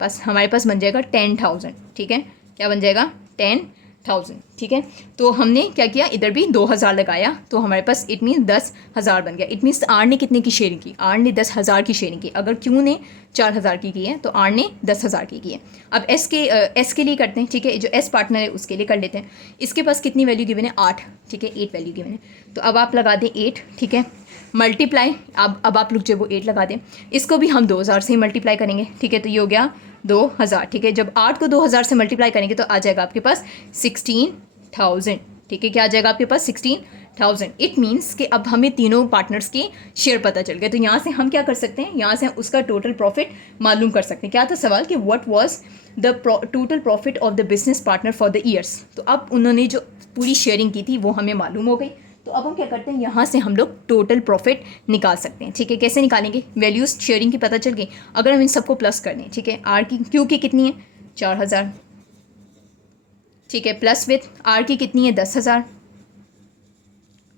पास बन जाएगा 10,000, ठीक है। क्या बन जाएगा? 10,000, ठीक है। तो हमने क्या किया, इधर भी 2000 लगाया, तो हमारे पास इट मीन 10,000 बन गया। इट मीन्स आर ने कितने की शेयरिंग की, आर ने 10,000 की शेयरिंग की। अगर क्यू ने 4000 की है तो आर ने 10,000 की है। अब एस के लिए करते हैं, ठीक है। जो एस पार्टनर है उसके लिए कर लेते हैं। इसके पास कितनी वैल्यू गिवन है, 8, ठीक है, 8 वैल्यू गिवन है। तो अब आप लगा दें 8, ठीक है, मल्टीप्लाई, अब आप लोग जो वो 8 लगा दें। इसको भी हम 2000 से ही मल्टीप्लाई करेंगे, ठीक है। तो ये हो गया 2000, ठीक है। जब 8 को 2000 से मल्टीप्लाई करेंगे तो आ जाएगा आपके पास 16,000, ठीक है। क्या आ जाएगा आपके पास? 16,000। इट मीन्स कि अब हमें तीनों पार्टनर्स के शेयर पता चल गए। तो यहाँ से हम क्या कर सकते हैं, यहाँ से हम उसका टोटल प्रॉफिट मालूम कर सकते हैं। क्या था सवाल कि what was the total profit of the business partner for the years. तो अब उन्होंने जो पूरी शेयरिंग की थी वो हमें मालूम हो गई। तो अब हम क्या करते हैं, यहाँ से हम लोग टोटल प्रॉफिट निकाल सकते हैं, ठीक है। कैसे निकालेंगे? वैल्यूज शेयरिंग की पता चल गई। अगर हम इन सबको प्लस कर दें, ठीक है, आर की क्यू की कितनी है 4000, ठीक है, प्लस विथ आर की कितनी है 10,000,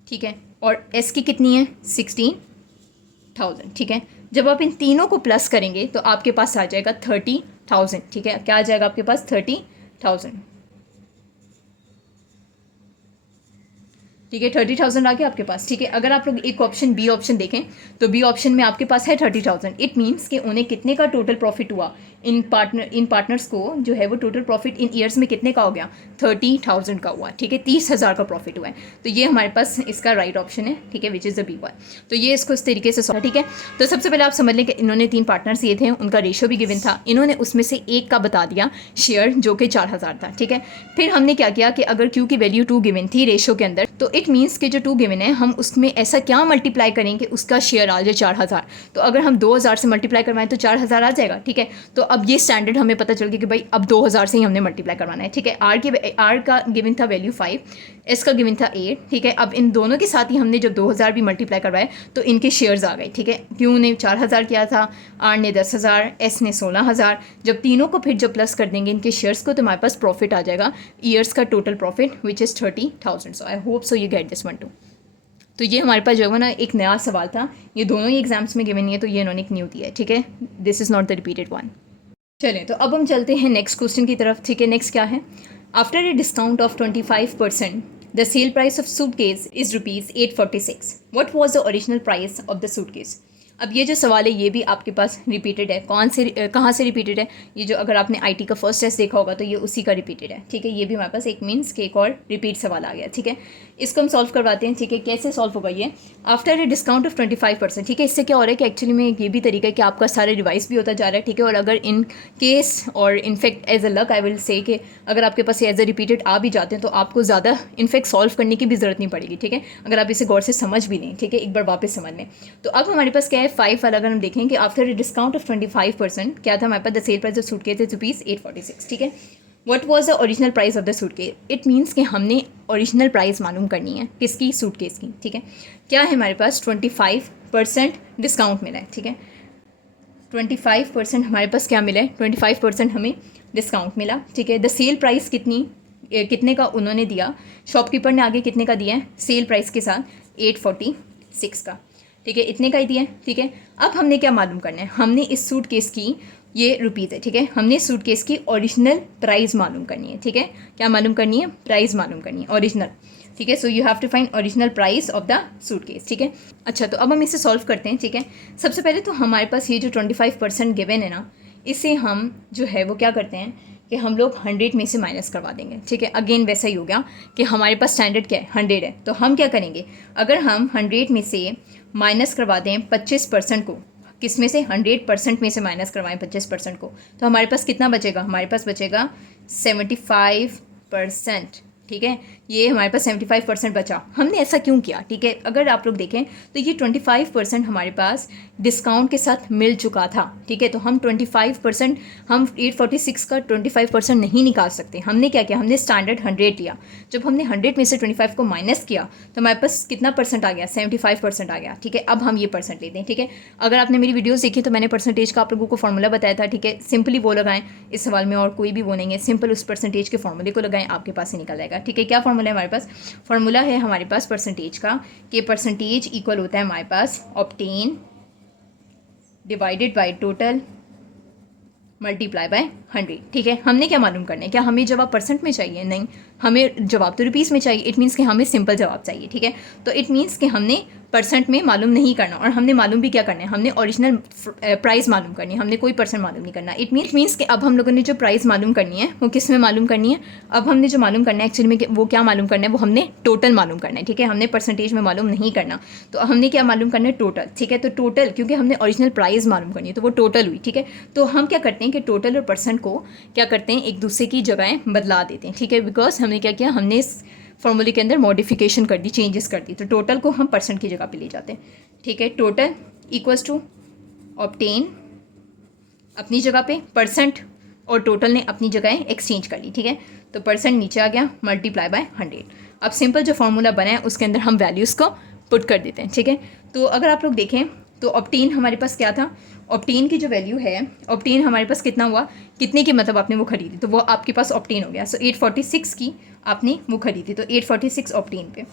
ठीक है, और एस की कितनी है 16,000, ठीक है। जब आप इन तीनों को प्लस करेंगे तो आपके पास आ जाएगा 30,000, ठीक है। क्या आ जाएगा आपके पास? 30,000, ठीक है। 30,000 आ गया आपके पास, ठीक है। अगर आप लोग एक ऑप्शन बी ऑप्शन देखें तो बी ऑप्शन में आपके पास है 30,000। इट मीन्स कि उन्हें कितने का टोटल प्रॉफिट हुआ, इन पार्टनर्स को जो है वो टोटल प्रॉफिट इन ईयर्स में कितने का हो गया, 30,000 का हुआ, ठीक है। 30,000 का प्रॉफिट हुआ है। तो ये हमारे पास इसका राइट ऑप्शन है, ठीक है, which is the B one. तो ये इसको इस तरीके से ठीक है। तो सबसे पहले आप समझ लें कि इन्होंने 3 पार्टनर्स ये थे, उनका रेशो भी गिवन था। इन्होंने उसमें से एक का बता दिया शेयर जो कि 4000 था, ठीक है। फिर हमने क्या किया कि अगर क्यू की वैल्यू 2 गिवन थी रेशो के अंदर, तो इट मीन्स के जो 2 गिवन है हम उसमें ऐसा क्या मल्टीप्लाई करेंगे उसका शेयर आ जाए 4000। तो अगर हम 2000 से मल्टीप्लाई करवाएं तो 4000 आ जाएगा, ठीक है। तो अब ये स्टैंडर्ड हमें पता चल गया कि भाई अब 2000 से ही हमने मल्टीप्लाई करवाना है, ठीक है। आर का गिवन था वैल्यू 5, एस का गिवन था 8, ठीक है। अब इन दोनों के साथ ही हमने जब 2000 भी मल्टीप्लाई करवाए तो इनके शेयर्स आ गए, ठीक है। क्यू ने 4000 किया था, आर ने 10,000, एस ने 16,000। जब तीनों को फिर जब प्लस कर देंगे इनके शेयर्स को तो हमारे पास प्रॉफिट आ जाएगा ईयर्स का total profit which is 30,000। So I hope so you get this one to. तो ये हमारे पास जो है ना एक नया सवाल था, ये दोनों ही एग्जाम्स में गिवन नहीं है, तो ये इन्होंने एक न्यू दिया है, ठीक है। This is not the repeated one. चलें तो अब हम चलते हैं नेक्स्ट क्वेश्चन की तरफ, ठीक है। नेक्स्ट क्या है, after a discount of 25% the sale price of suitcase is ₹846। What was the original price of the suitcase. अब ये जो सवाल है ये भी आपके पास रिपीटेड है। कहाँ से रिपीटेड है, ये जो अगर आपने आईटी का फर्स्ट टेस्ट देखा होगा तो ये उसी का रिपीटेड है, ठीक है। ये भी हमारे पास एक मीन्स के एक और रिपीट सवाल आ गया, ठीक है। इसको हम सॉल्व करवाते हैं, ठीक है। कैसे सॉल्व होगा ये, आफ्टर ए डिस्काउंट ऑफ 25%, ठीक है। इससे क्या हो रहा है कि एक्चुअली में ये भी तरीका है कि आपका सारा रिवाइज भी होता जा रहा है, ठीक है। और अगर इन केस और in fact as a luck I will say कि अगर आपके पास एज अ रिपीटेड आ भी जाते हैं तो आपको ज़्यादा इनफैक्ट सॉल्व करने की भी ज़रूरत नहीं पड़ेगी, ठीक है। अगर आप इसे गौर से समझ भी लें, ठीक है, एक बार वापस समझ लें। तो अब हमारे पास क्या है 5 वाला, अगर हम देखें कि आफ्टर ए डिस्काउंट ऑफ 25% क्या था हमारे पास, the sale price of suitcase is ₹846, ठीक है। What was the original price of the suitcase. It means कि हमने ओरिजिनल प्राइस मालूम करनी है किसकी, सूटकेस की, ठीक है। क्या है हमारे पास 25% डिस्काउंट मिला है, ठीक है। 25% हमारे पास क्या मिला है, 25% हमें डिस्काउंट मिला, ठीक है। द सेल प्राइस कितने का उन्होंने दिया, शॉपकीपर ने आगे कितने का दिया है सेल प्राइस के साथ 846 का, ठीक है, इतने का ही दिया है, ठीक है। अब हमने क्या मालूम करना है, हमने इस सूटकेस की ये रुपीज़ है, ठीक है। हमने सूटकेस की ओरिजिनल प्राइस मालूम करनी है, ठीक है। क्या मालूम करनी है, प्राइस मालूम करनी है ओरिजिनल, ठीक है। So you have to find original price of the suitcase, ठीक है। अच्छा तो अब हम इसे सॉल्व करते हैं, ठीक है। सबसे पहले तो हमारे पास ये जो 25% गिवन है ना, इसे हम जो है वो क्या करते हैं कि हम लोग 100 में से माइनस करवा देंगे, ठीक है। अगेन वैसा ही हो गया कि हमारे पास स्टैंडर्ड क्या है 100 है, तो हम क्या करेंगे, अगर हम 100 में से माइनस करवा दें 25% को, किस में से 100% में से माइनस करवाएं 25% को, तो हमारे पास कितना बचेगा, हमारे पास बचेगा 75%, ठीक है। ये हमारे पास 75% बचा। हमने ऐसा क्यों किया, ठीक है। अगर आप लोग देखें तो ये 25% हमारे पास डिस्काउंट के साथ मिल चुका था, ठीक है। तो हम 25%, हम 846 का 25% नहीं निकाल सकते। हमने क्या किया, हमने स्टैंडर्ड 100 लिया। जब हमने 100 में से 25 को माइनस किया तो हमारे पास कितना परसेंट आ गया, 75% आ गया, ठीक है। अब हम ये परसेंट लेते हैं, ठीक है। अगर आपने मेरी वीडियोस देखी तो मैंने परसेंटेज का आप लोगों को फॉर्मूला बताया था, ठीक है। सिंपली वो लगाएं, इस सवाल में और कोई भी वो नहीं है, सिंपल उस परसेंटेज के फॉर्मूले को लगाएं, आपके पास ही निकल जाएगा, ठीक है। क्या फॉर्मूला है हमारे पास, फॉर्मूला है हमारे पास परसेंटेज का, कि परसेंटेज इक्वल होता है हमारे पास obtain divided by total multiply by 100, ठीक है। हमने क्या मालूम करना है, क्या हमें जवाब परसेंट में चाहिए, नहीं, हमें जवाब तो रुपीज़ में चाहिए। इट मीन्स कि हमें सिंपल जवाब चाहिए, ठीक है। तो इट मीन्स कि हमने परसेंट में मालूम नहीं करना, और हमने मालूम भी क्या करना है, हमने ओरिजिनल प्राइस मालूम करनी है, हमने कोई परसेंट मालूम नहीं करना। इट मीन्स कि अब हम लोगों ने जो प्राइस मालूम करनी है वो किस में मालूम करनी है, अब हमने जो मालूम करना है एक्चुअली में वो क्या मालूम करना है, वो हमने टोटल मालूम करना है, ठीक है। हमने परसेंटेज में मालूम नहीं करना, तो हमने क्या मालूम करना है, टोटल, ठीक है। तो टोटल, क्योंकि हमने ओरिजिनल प्राइस मालूम करनी है तो वो टोटल हुई, ठीक है। तो हम क्या करते हैं कि टोटल और परसेंट को क्या करते हैं, एक दूसरे की जगहें बदला देते हैं, ठीक है। बिकॉज हमने क्या किया, हमने इस फॉर्मूले के अंदर मॉडिफिकेशन कर दी, चेंजेस कर दी, तो टोटल को हम परसेंट की जगह पे ले जाते हैं, ठीक है। टोटल इक्वल्स टू ऑब्टेन अपनी जगह पे, परसेंट और टोटल ने अपनी जगह एक्सचेंज कर ली, ठीक है। तो परसेंट नीचे आ गया, मल्टीप्लाई बाय 100। अब सिंपल जो फॉर्मूला बना है उसके अंदर हम वैल्यूज़ को पुट कर देते हैं, ठीक है। तो अगर आप लोग देखें तो ऑब्टेन हमारे पास क्या था, ऑब्टेन की जो वैल्यू है, ऑब्टेन हमारे पास कितना हुआ, कितने की मतलब आपने वो खरीदी, तो वो आपके पास ऑब्टेन हो गया। सो 846 की आपने वो खरीदी, तो 846 ऑब्टेन पे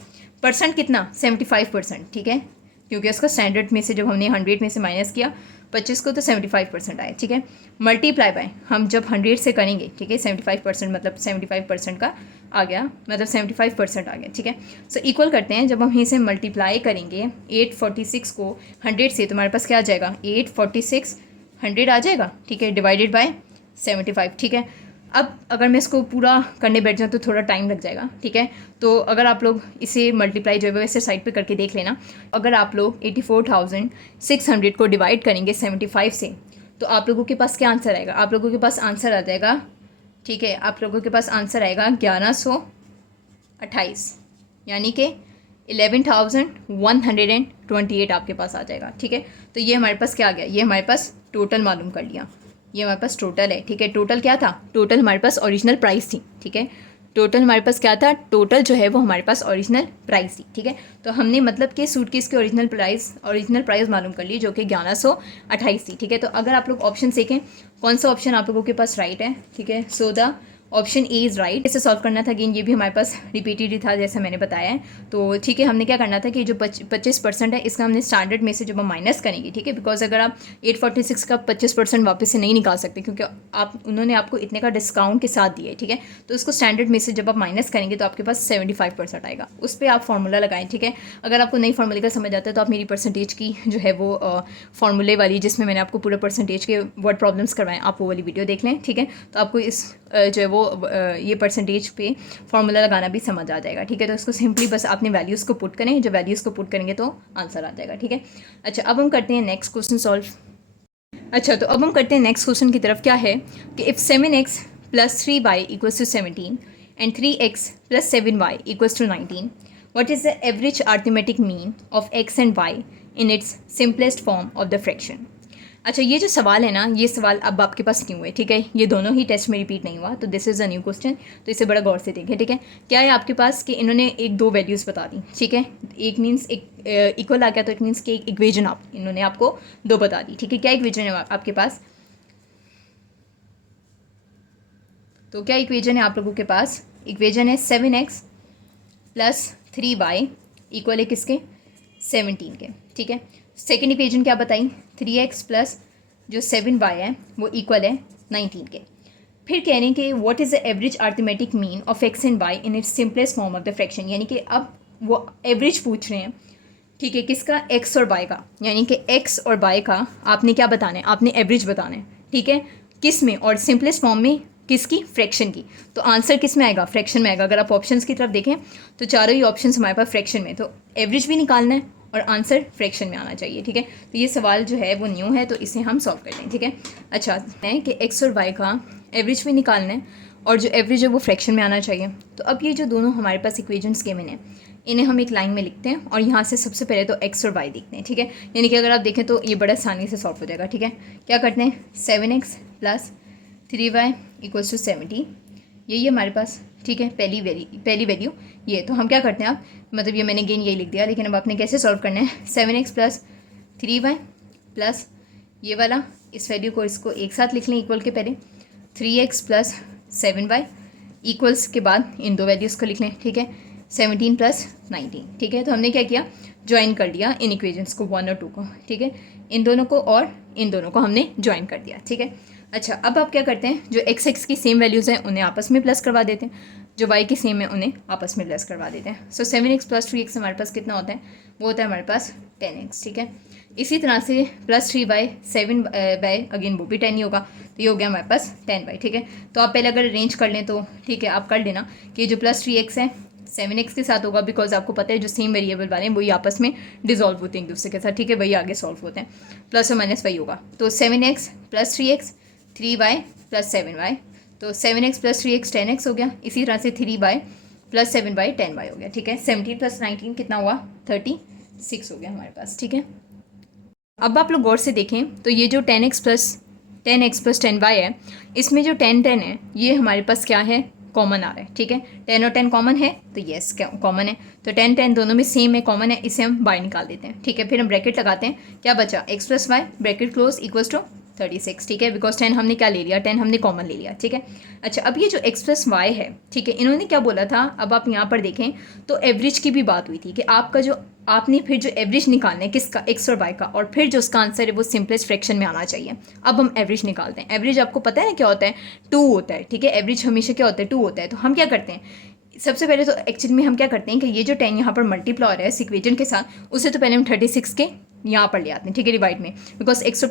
परसेंट कितना, 75%, ठीक है। क्योंकि उसका स्टैंडर्ड में से जब हमने 100 में से माइनस किया 25 को, तो 75% आए, ठीक है। मल्टीप्लाई बाय, हम जब 100 से करेंगे, ठीक है, 75% मतलब 75% का आ गया, मतलब 75% आ गया, ठीक है। सो इक्वल करते हैं, जब हम यहीं से मल्टीप्लाई करेंगे 846 को 100 से, तो हमारे पास क्या आ जाएगा, 846 100 आ जाएगा, ठीक है, डिवाइडेड बाय 75, ठीक है। अब अगर मैं इसको पूरा करने बैठ जाऊँ तो थोड़ा टाइम लग जाएगा, ठीक है। तो अगर आप लोग इसे मल्टीप्लाई जो है वैसे साइड पे करके देख लेना, अगर आप लोग 84,600 को डिवाइड करेंगे 75 से, तो आप लोगों के पास क्या आंसर आएगा, आप लोगों के पास आंसर आ जाएगा, ठीक है, आप लोगों के पास आंसर आएगा 1128, यानी कि 11,128 आपके पास आ जाएगा, ठीक है। तो ये हमारे पास क्या आ गया, ये हमारे पास टोटल मालूम कर लिया, ये हमारे पास टोटल है, ठीक है। टोटल क्या था, टोटल हमारे पास ओरिजिनल प्राइस थी, ठीक है। टोटल हमारे पास क्या था, टोटल जो है वो हमारे पास ओरिजिनल प्राइस थी, ठीक है। तो हमने मतलब कि सूटकेस की ओरिजिनल प्राइस मालूम कर ली, जो कि 1128 थी, ठीक है। तो अगर आप लोग ऑप्शन देखें, कौन सा ऑप्शन आप लोगों के पास राइट है, ठीक है। So the option A is right. इसे सॉल्व करना था, अगेन ये भी हमारे पास रिपीटेड ही था जैसा मैंने बताया है। तो ठीक है, हमने क्या करना था कि जो 25% है इसका हमने स्टैंडर्ड में से जब हम माइनस करेंगे, ठीक है, बिकॉज अगर आप 846 का 25% वापस से नहीं निकाल सकते, क्योंकि उन्होंने आपको इतने का डिस्काउंट के साथ दिया है, ठीक है। तो उसको स्टैंडर्ड में से जब आप माइनस करेंगे तो आपके पास 75% आएगा, उस पर आप फॉर्मूला लगाएं, ठीक है। अगर आपको नई फॉर्मूले का समझ आता है तो आप मेरी परसेंटेज की जो है वो फॉर्मूले वाली, जिसमें मैंने आपको पूरे परसेंटेज के वर्ड प्रॉब्लम्स करवाएं, आप वो वाली वीडियो देख लें, ठीक है। तो आपको इस जो है वो ये परसेंटेज पे फॉर्मूला लगाना भी समझ आ जाएगा, ठीक है। तो इसको सिंपली बस आपने वैल्यूज़ को पुट करें, जब वैल्यूज़ को पुट करेंगे तो आंसर आ जाएगा, ठीक है। अच्छा, अब हम करते हैं नेक्स्ट क्वेश्चन सॉल्व। अच्छा, तो अब हम करते हैं नेक्स्ट क्वेश्चन की तरफ। क्या है कि if 7x + 3y = 17 and 3x + 7y = 19, what is the average arithmetic mean of x and y in its simplest form of the fraction? अच्छा, ये जो सवाल है ना, ये सवाल अब आपके पास क्यों है, ठीक है। ये दोनों ही टेस्ट में रिपीट नहीं हुआ, तो this is a new question, तो इसे बड़ा गौर से देखें, ठीक है। क्या है आपके पास कि इन्होंने एक दो वैल्यूज़ बता दी, ठीक है। एक मीन्स एक इक्वल आ गया, तो इट मीन्स कि एक इक्वेजन इन्होंने आपको दो बता दी, ठीक है। क्या इक्वेजन है आपके पास, तो क्या इक्वेजन है आप लोगों के पास, इक्वेजन है 7x + 3y इक्वल है किसके, 17 के, ठीक है। सेकेंड इक्वेजन क्या बताई, 3x + जो 7y है वो इक्वल है 19 के। फिर कह रहे हैं कि what is the average arithmetic mean of x and y in its simplest form of the fraction, यानी कि अब वो एवरेज पूछ रहे हैं, ठीक है, किसका, x और y का, यानी कि x और y का आपने क्या बताना है, आपने एवरेज बताना है, ठीक है। किस में, और सिंपलेस्ट फॉर्म में किसकी, फ्रैक्शन की। तो आंसर किस में आएगा, फ्रैक्शन में आएगा। अगर आप ऑप्शंस की तरफ देखें तो चारों ही ऑप्शंस हमारे पास फ्रैक्शन में, तो एवरेज भी निकालना है और आंसर फ्रैक्शन में आना चाहिए, ठीक है। तो ये सवाल जो है वो न्यू है, तो इसे हम सॉल्व करते हैं, ठीक है। अच्छा है कि x और y का एवरेज भी निकालना है और जो एवरेज है वो फ्रैक्शन में आना चाहिए। तो अब ये जो दोनों हमारे पास इक्वेशंस गिवन हैं, इन्हें हम एक लाइन में लिखते हैं और यहाँ से सबसे पहले तो एक्स और वाई देखते हैं, ठीक है। यानी कि अगर आप देखें तो ये बड़ा आसानी से सॉल्व हो जाएगा, ठीक है। क्या करते हैं, 7x plus 3y equals to 70, यही है हमारे पास, ठीक है। पहली वैल्यू ये, तो हम क्या करते हैं, अब मतलब ये मैंने गेन यही लिख दिया, लेकिन अब आपने कैसे सॉल्व करना है, 7x प्लस 3y प्लस ये वाला, इस वैल्यू को इसको एक साथ लिख लें इक्वल के पहले, 3x प्लस 7y इक्वल्स के बाद इन दो वैल्यूज़ को लिख लें, ठीक है, 17 प्लस 19, ठीक है। तो हमने क्या किया, ज्वाइन कर दिया इन इक्वेशंस को 1 और 2 को, ठीक है, इन दोनों को और इन दोनों को हमने ज्वाइन कर दिया, ठीक है। अच्छा, अब आप क्या करते हैं, जो x की सेम वैल्यूज़ हैं उन्हें आपस में प्लस करवा देते हैं, जो y की सेम है उन्हें आपस में प्लस करवा देते हैं। सो 7x प्लस 3x हमारे पास कितना होता है, वो होता है हमारे पास 10x, ठीक है। इसी तरह से प्लस 3y 7y अगेन वो भी 10 ही होगा, तो ये हो गया हमारे पास 10y, ठीक है। तो आप पहले अगर अरेंज कर लें तो ठीक है, आप कर लेना कि जो प्लस 3x है 7x के साथ होगा, बिकॉज आपको पता है जो सेम वेरिएबल वाले हैं वही आपस में डिजॉल्व होते हैं एक दूसरे के साथ, ठीक है, वही आगे सॉल्व होते हैं, प्लस और माइनस वही होगा। तो 7x plus 3x 3y plus 7y, तो 7x प्लस 3x 10x हो गया। इसी तरह से 3y प्लस 7y 10y हो गया, ठीक है। 17 प्लस 19 कितना हुआ, 36 हो गया हमारे पास, ठीक है। अब आप लोग गौर से देखें तो ये जो 10x प्लस 10y है, इसमें जो 10 है ये हमारे पास क्या है, कॉमन आ रहा है, ठीक है। 10 और 10 कॉमन है, तो येस कॉमन है, तो 10 दोनों में सेम है, कॉमन है, इसे हम बाहर निकाल देते हैं, ठीक है। फिर हम ब्रैकेट लगाते हैं, क्या बचा, x plus Y bracket close equals to 36, ठीक है, बिकॉज 10 हमने क्या ले लिया, 10 हमने कॉमन ले लिया, ठीक है। अच्छा, अब ये जो x प्लस वाई है, ठीक है, इन्होंने क्या बोला था, अब आप यहाँ पर देखें तो एवरेज की भी बात हुई थी कि आपका जो आपने फिर जो एवरेज निकालना है किसका, x और y का, और फिर जो उसका आंसर है वो सिंपलेस्ट फ्रैक्शन में आना चाहिए। अब हम एवरेज निकालते हैं, एवरेज आपको पता है ना क्या होता है, 2 होता है, ठीक है, एवरेज हमेशा क्या होता है, 2 होता है। तो हम क्या करते हैं, सबसे पहले तो एक्चुअली में हम क्या करते हैं कि ये जो 10 यहाँ पर मल्टीप्लाई हो रहा है इस इक्वेशन के साथ, उससे तो पहले हम 36 के यहाँ पर ले आते हैं, ठीक है, डिवाइड में, बिकॉज एक्स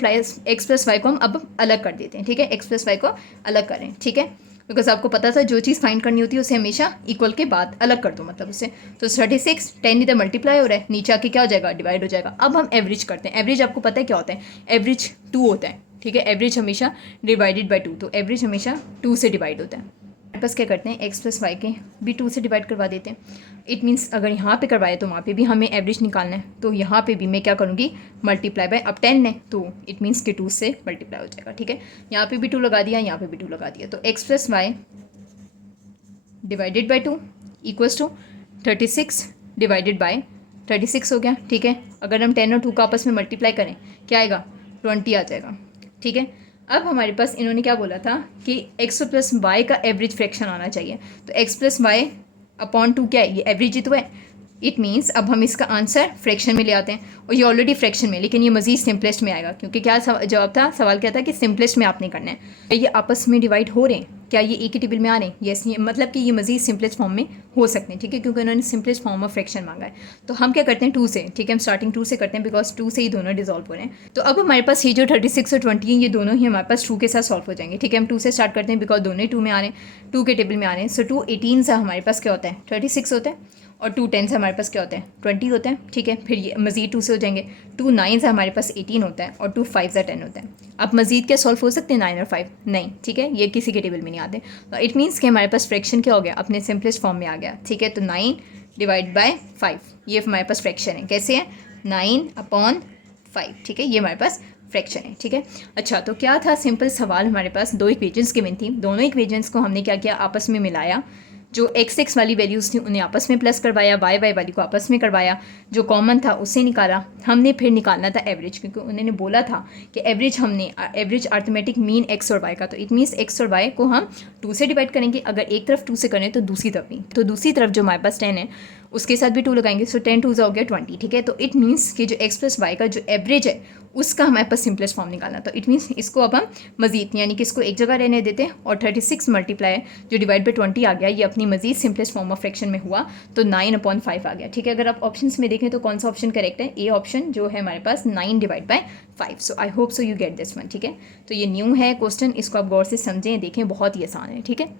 प्लस वाई को हम अब अलग कर देते हैं, ठीक है, एक्स प्लस वाई को अलग करें, ठीक है, बिकॉज आपको पता था जो चीज़ फाइंड करनी होती है उसे हमेशा इक्वल के बाद अलग कर दो, मतलब उससे, तो 36 10 इधर मल्टीप्लाई हो रहा है, नीचे आके क्या हो जाएगा, डिवाइड हो जाएगा। अब हम एवरेज करते हैं, एवरेज आपको पता है क्या होता है, एवरेज 2 होता है, ठीक है, एवरेज हमेशा डिवाइडेड बाई 2, तो एवरेज हमेशा 2 से डिवाइड होता है। बस क्या करते हैं, एक्स प्लस वाई के भी 2 से डिवाइड करवा देते हैं। इट मीन्स अगर यहाँ पे करवाए तो वहाँ पे भी हमें एवरेज निकालना है, तो यहाँ पे भी मैं क्या करूँगी, मल्टीप्लाई बाय, अब 10 है तो इट मीन्स कि 2 से मल्टीप्लाई हो जाएगा, ठीक है। यहाँ पे भी 2 लगा दिया, यहाँ पे भी 2 लगा दिया, तो X plus Y divided by 2 equals to 36 divided by 36 हो गया, ठीक है। अगर हम 10 और 2 का आपस में मल्टीप्लाई करें क्या आएगा, 20 आ जाएगा, ठीक है। अब हमारे पास इन्होंने क्या बोला था कि x प्लस वाई का एवरेज फ्रैक्शन आना चाहिए, तो x प्लस वाई अपॉन 2 क्या है, ये एवरेज ही तो है। इट मीन्स अब हम इसका आंसर फ्रैक्शन में ले आते हैं, और ये ऑलरेडी फ्रैक्शन में, लेकिन ये मजीद सिंपलेस्ट में आएगा, क्योंकि क्या जवाब था, सवाल क्या था कि सिंपलेस्ट में आपने करना है। ये आपस में डिवाइड हो रहे हैं, क्या ये एक ही टेबल में आ रहे हैं, यस, ये मतलब कि ये मजीद सिंपलेस्ट फॉर्म में हो सकते हैं, ठीक है, क्योंकि उन्होंने सिंपलेस्ट फॉर्म ऑफ फ्रैक्शन मांगा है। तो हम क्या करते हैं, 2 से, ठीक है, हम स्टार्टिंग 2 से करते हैं, बिकॉज 2 से ही दोनों डिजॉल्व हो रहे हैं। तो अब हमारे पास ये जो 36 और 20 ये दोनों ही हमारे पास 2 के साथ सॉल्व हो जाएंगे, ठीक है। हम 2 से स्टार्ट करते हैं, बिकॉज दोनों ही 2 में आ रहे हैं, 2 के टेबल में आ रहे हैं। सो 2 18 से हमारे पास क्या होता है, 36 होता है, और 2 10 से हमारे पास क्या होता है, 20 होता है, ठीक है। फिर ये मजीद 2 से हो जाएंगे, 2 9 से हमारे पास 18 होता है, और 2 5 से 10 होता है। अब मजीद क्या सॉल्व हो सकते हैं, 9 और 5 नहीं, ठीक है, ये किसी के टेबल में नहीं आते। तो इट मीन्स कि हमारे पास फ्रैक्शन क्या हो गया, अपने सिंपलेस्ट फॉर्म में आ गया, ठीक है। तो 9 डिवाइड बाय 5 ये हमारे पास फ्रैक्शन है, कैसे है, 9 अपॉन 5, ठीक है, ये हमारे पास फ्रैक्शन है, ठीक है। अच्छा, तो क्या था, सिंपल सवाल, हमारे पास 2 इक्वेशंस गिवन थी, दोनों इक्वेशंस को हमने क्या किया, आपस में मिलाया, जो x वाली वैल्यूज़ थी उन्हें आपस में प्लस करवाया, y वाली को आपस में करवाया, जो कॉमन था उससे निकाला। हमने फिर निकालना था एवरेज, क्योंकि उन्होंने बोला था कि एवरेज हमने एवरेज अर्थमेटिक मीन x और y का, तो इट मीन्स x और y को हम 2 से डिवाइड करेंगे, अगर एक तरफ 2 से करें तो दूसरी तरफ भी, तो दूसरी तरफ जो हमारे पास 10 है उसके साथ भी 2 लगाएंगे, सो 10 2 हो गया 20, ठीक है। तो इट मीन्स कि जो x प्लस वाई का जो एवरेज है उसका हमारे पास सिंपलेस्ट फॉर्म निकालना, तो इट मीन्स इसको अब हम मजीद यानी कि इसको एक जगह रहने देते हैं, और 36 मल्टीप्लाई जो डिवाइड बाई 20 आ गया, ये अपनी मजीद सिंपलेस्ट फॉर्म ऑफ फ्रैक्शन में हुआ, तो 9/5 आ गया, ठीक है। अगर आप ऑप्शन में देखें तो कौन सा ऑप्शन करेक्ट है, ए ऑप्शन जो है हमारे पास 9 divide by 5। So I hope so you get this one, ठीक है। तो ये न्यू है क्वेश्चन, इसको आप गौर से समझें, देखें, बहुत ही आसान है, ठीक है।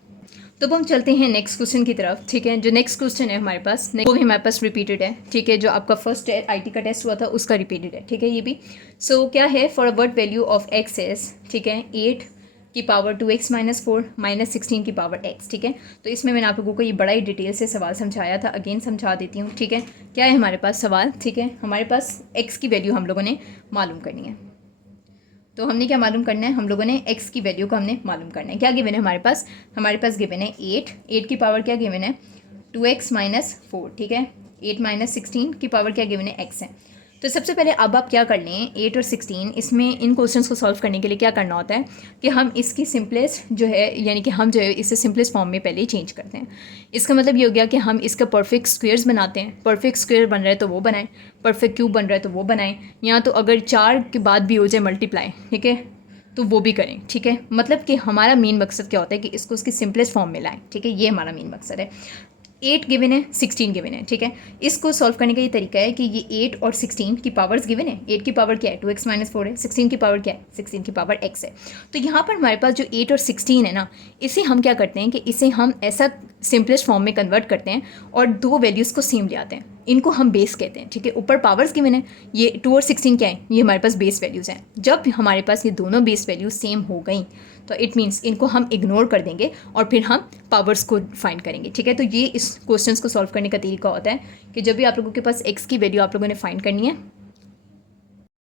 तो अब हम चलते हैं नेक्स्ट क्वेश्चन की तरफ, ठीक है। जो नेक्स्ट क्वेश्चन है हमारे पास, वो भी हमारे पास रिपीटेड है, ठीक है, जो आपका फर्स्ट IT का टेस्ट हुआ था उसका रिपीटेड है, ठीक है, ये भी। सो क्या है, for a word value of x S, ठीक है, 8 की पावर 2x माइनस 4 माइनस 16 की पावर x, ठीक है। तो इसमें मैंने आप लोगों को ये बड़ा ही डिटेल से सवाल समझाया था, अगेन समझा देती हूँ, ठीक है। क्या है हमारे पास सवाल, ठीक है, हमारे पास x की वैल्यू हम लोगों ने मालूम करनी है। तो हमने क्या मालूम करना है, हम लोगों ने x की वैल्यू को हमने मालूम करना है। क्या गिवन है हमारे पास गिवन है 8 की पावर क्या गिवन है 2x माइनस 4, ठीक है। 8 माइनस 16 की पावर क्या गिवन है x है। तो सबसे पहले अब आप क्या कर लें, 8 और 16 इसमें इन क्वेश्चंस को सॉल्व करने के लिए क्या करना होता है कि हम इसकी सिंपलेस्ट जो है, यानी कि हम जो है इसे सिंपलेस्ट फॉर्म में पहले ही चेंज करते हैं। इसका मतलब ये हो गया कि हम इसका परफेक्ट स्क्वेयर्स बनाते हैं। परफेक्ट स्क्वेयर बन रहा है तो वो बनाएं, परफेक्ट क्यूब बन रहा है तो वो बनाएं, या तो अगर 4 के बाद भी हो जाए मल्टीप्लाई, ठीक है, तो वो भी करें, ठीक है। मतलब कि हमारा मेन मकसद क्या होता है कि इसको उसकी सिंपलेस्ट फॉर्म में लाएं, ठीक है, ये हमारा मेन मकसद है। 8 गिवन है, 16 गिवन है, ठीक है। इसको सॉल्व करने का ये तरीका है कि ये 8 और 16 की पावर्स गिवन है। 8 की पावर क्या है 2x माइनस 4 है, 16 की पावर क्या है 16 की पावर x है। तो यहाँ पर हमारे पास जो 8 और 16 है ना, इसे हम क्या करते हैं कि इसे हम ऐसा सिंपलेस्ट फॉर्म में कन्वर्ट करते हैं और दो वैल्यूज़ को सेम ले आते हैं। इनको हम बेस कहते हैं, ठीक है। ऊपर पावर्स गिवन है, ये 2 और 16 क्या है, ये हमारे पास बेस वैल्यूज़ हैं। जब हमारे पास ये दोनों बेस वैल्यूज सेम हो गई तो इट मीन्स इनको हम इग्नोर कर देंगे और फिर हम पावर्स को फाइंड करेंगे, ठीक है। तो ये इस क्वेश्चंस को सॉल्व करने का तरीका होता है कि जब भी आप लोगों के पास x की वैल्यू आप लोगों ने फाइंड करनी है,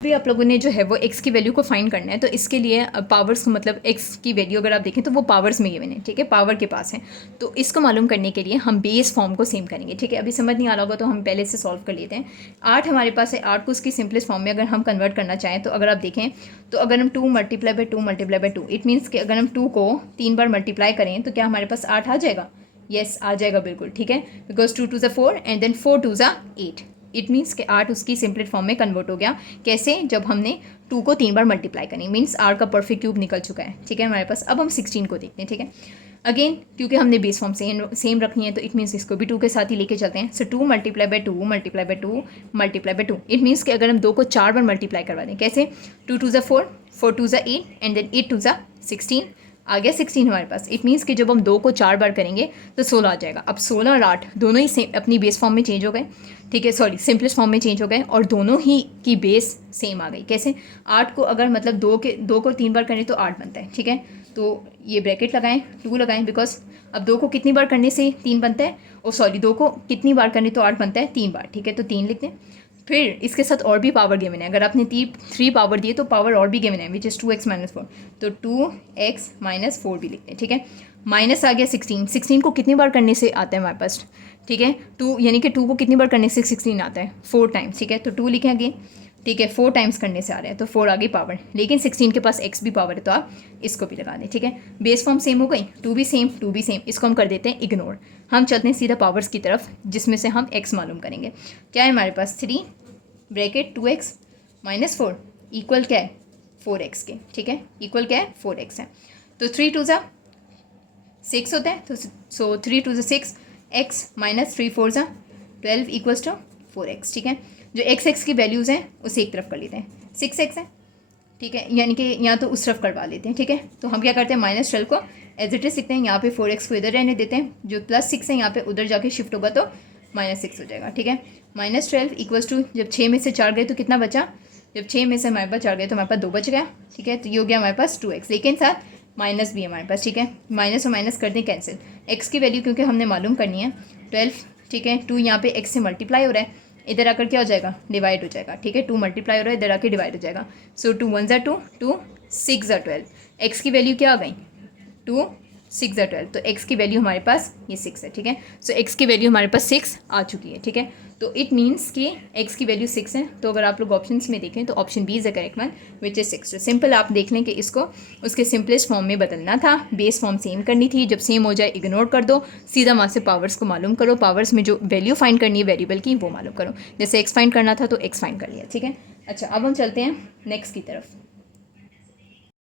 भी आप लोगों ने जो है वो x की वैल्यू को फाइंड करना है, तो इसके लिए पावर्स को, मतलब x की वैल्यू अगर आप देखें तो वो पावर्स में गिवन है, ठीक है, पावर के पास है। तो इसको मालूम करने के लिए हम बेस फॉर्म को सेम करेंगे, ठीक है। अभी समझ नहीं आ रहा होगा तो हम पहले से सॉल्व कर लेते हैं। 8 हमारे पास है, 8 को उसकी सिंपलेस्ट फॉर्म में अगर हम कन्वर्ट करना चाहें तो अगर आप देखें तो अगर हम 2 multiply by 2 multiply by 2, it means कि अगर हम 2 को 3 बार मल्टीप्लाई करें तो क्या हमारे पास 8 आ जाएगा। येस आ जाएगा बिल्कुल, ठीक है, because 2 2 4 and then 4 2 8। It means कि 8 उसकी सिंपलेट फॉर्म में कन्वर्ट हो गया। कैसे, जब हमने 2 को 3 बार मल्टीप्लाई करें, मीन्स 8 का परफेक्ट क्यूब निकल चुका है, ठीक है हमारे पास। अब हम 16 को देखते हैं, ठीक है। अगेन क्योंकि हमने बेस फॉर्म सेम रखनी है तो इट मीन्स इसको भी 2 के साथ ही लेके चलते हैं। सो 2 multiply by 2 multiply by 2 multiply by 2, it means कि अगर हम 2 को 4 बार मल्टीप्लाई करवा दें, कैसे, 2 2 4 4 2 8 एंड देन 8 2 16 आ गया 16 हमारे पास। इट मीन्स कि जब हम 2 को 4 बार करेंगे तो 16 आ जाएगा। अब 16 और 8 दोनों ही सेम अपनी बेस फॉर्म में चेंज हो गए, ठीक है, सॉरी सिंपलेस्ट फॉर्म में चेंज हो गए और दोनों ही की बेस सेम आ गई। कैसे, 8 को अगर मतलब 2 को 3 बार करें तो 8 बनता है, ठीक है। तो ये ब्रैकेट लगाएं, 2 लगाएं, बिकॉज अब 2 को कितनी बार करने से 3 बनता है, और सॉरी 2 को कितनी बार करने तो 8 बनता है 3 बार, ठीक है। तो 3 लिखते हैं। फिर इसके साथ और भी पावर गिवन है, अगर आपने 3 पावर दिए तो पावर और भी गिवन है विच इज़ 2x माइनस 4, तो 2x माइनस 4 भी लिखते हैं, ठीक है। माइनस आ गया 16 को कितनी बार करने से आता है हमारे पास, ठीक है, 2 यानी कि 2 को कितनी बार करने से 16 आता है 4 टाइम्स, ठीक है। तो 2 लिखें अगेन, ठीक है, 4 टाइम्स करने से आ रहा है तो 4 आ गई पावर, लेकिन 16 के पास x भी पावर है तो आप इसको भी लगा दें, ठीक है। बेस फॉर्म सेम हो गई, 2 भी सेम 2 भी सेम, इसको हम कर देते हैं इग्नोर। हम चलते हैं सीधा पावर्स की तरफ जिसमें से हम x मालूम करेंगे। क्या है हमारे पास 3 ब्रैकेट 2x माइनस 4 इक्वल क्या है 4x के, ठीक है, इक्वल क्या है 4x है। तो 3 2 6 होता है, तो so 3 2 6 x minus 3 4 12 equals to 4x, ठीक है। जो x की वैल्यूज़ हैं उसे एक तरफ कर लेते हैं, 6x है, ठीक है, यानी कि यहाँ तो उस तरफ करवा लेते हैं, ठीक है। तो हम क्या करते हैं -12 को एज इट इज लिखते हैं, यहाँ पे 4x को इधर रहने देते हैं, जो +6 है यहाँ पे उधर जाके शिफ्ट होगा तो -6 हो जाएगा, ठीक है। -12 इक्वल्स टू, जब 6 में से 4 गए तो कितना बचा, जब 6 में से हमारे पास 4 गए तो हमारे पास 2 बच गया, ठीक है। तो ये हो गया हमारे पास 2x, लेकिन साथ माइनस भी है हमारे पास, ठीक है। माइनस और माइनस कर दें कैंसिल, x की वैल्यू क्योंकि हमने मालूम करनी है 12, ठीक है। 2 यहाँ पे x से मल्टीप्लाई हो रहा है, इधर आकर क्या हो जाएगा डिवाइड हो जाएगा, ठीक है। 2 मल्टीप्लाई हो रहा है, इधर आके डिवाइड हो जाएगा। सो 2 1 2 2 6 12, x की वैल्यू क्या आ गई 2 6 12, तो x की वैल्यू हमारे पास ये 6 है, ठीक है। सो x की वैल्यू हमारे पास 6 आ चुकी है, ठीक है। तो इट मीन्स कि x की वैल्यू 6 है। तो अगर आप लोग ऑप्शंस में देखें तो option B is the correct one which is 6। तो सिंपल आप देख लें कि इसको उसके सिंपलेस्ट फॉर्म में बदलना था, बेस फॉर्म सेम करनी थी, जब सेम हो जाए इग्नोर कर दो, सीधा वहाँ से पावर्स को मालूम करो, पावर्स में जो वैल्यू फाइंड करनी है वेरिएबल की वो मालूम करो। जैसे x फाइंड करना था तो x फाइंड कर लिया, ठीक है। अच्छा अब हम चलते हैं नेक्स्ट की तरफ।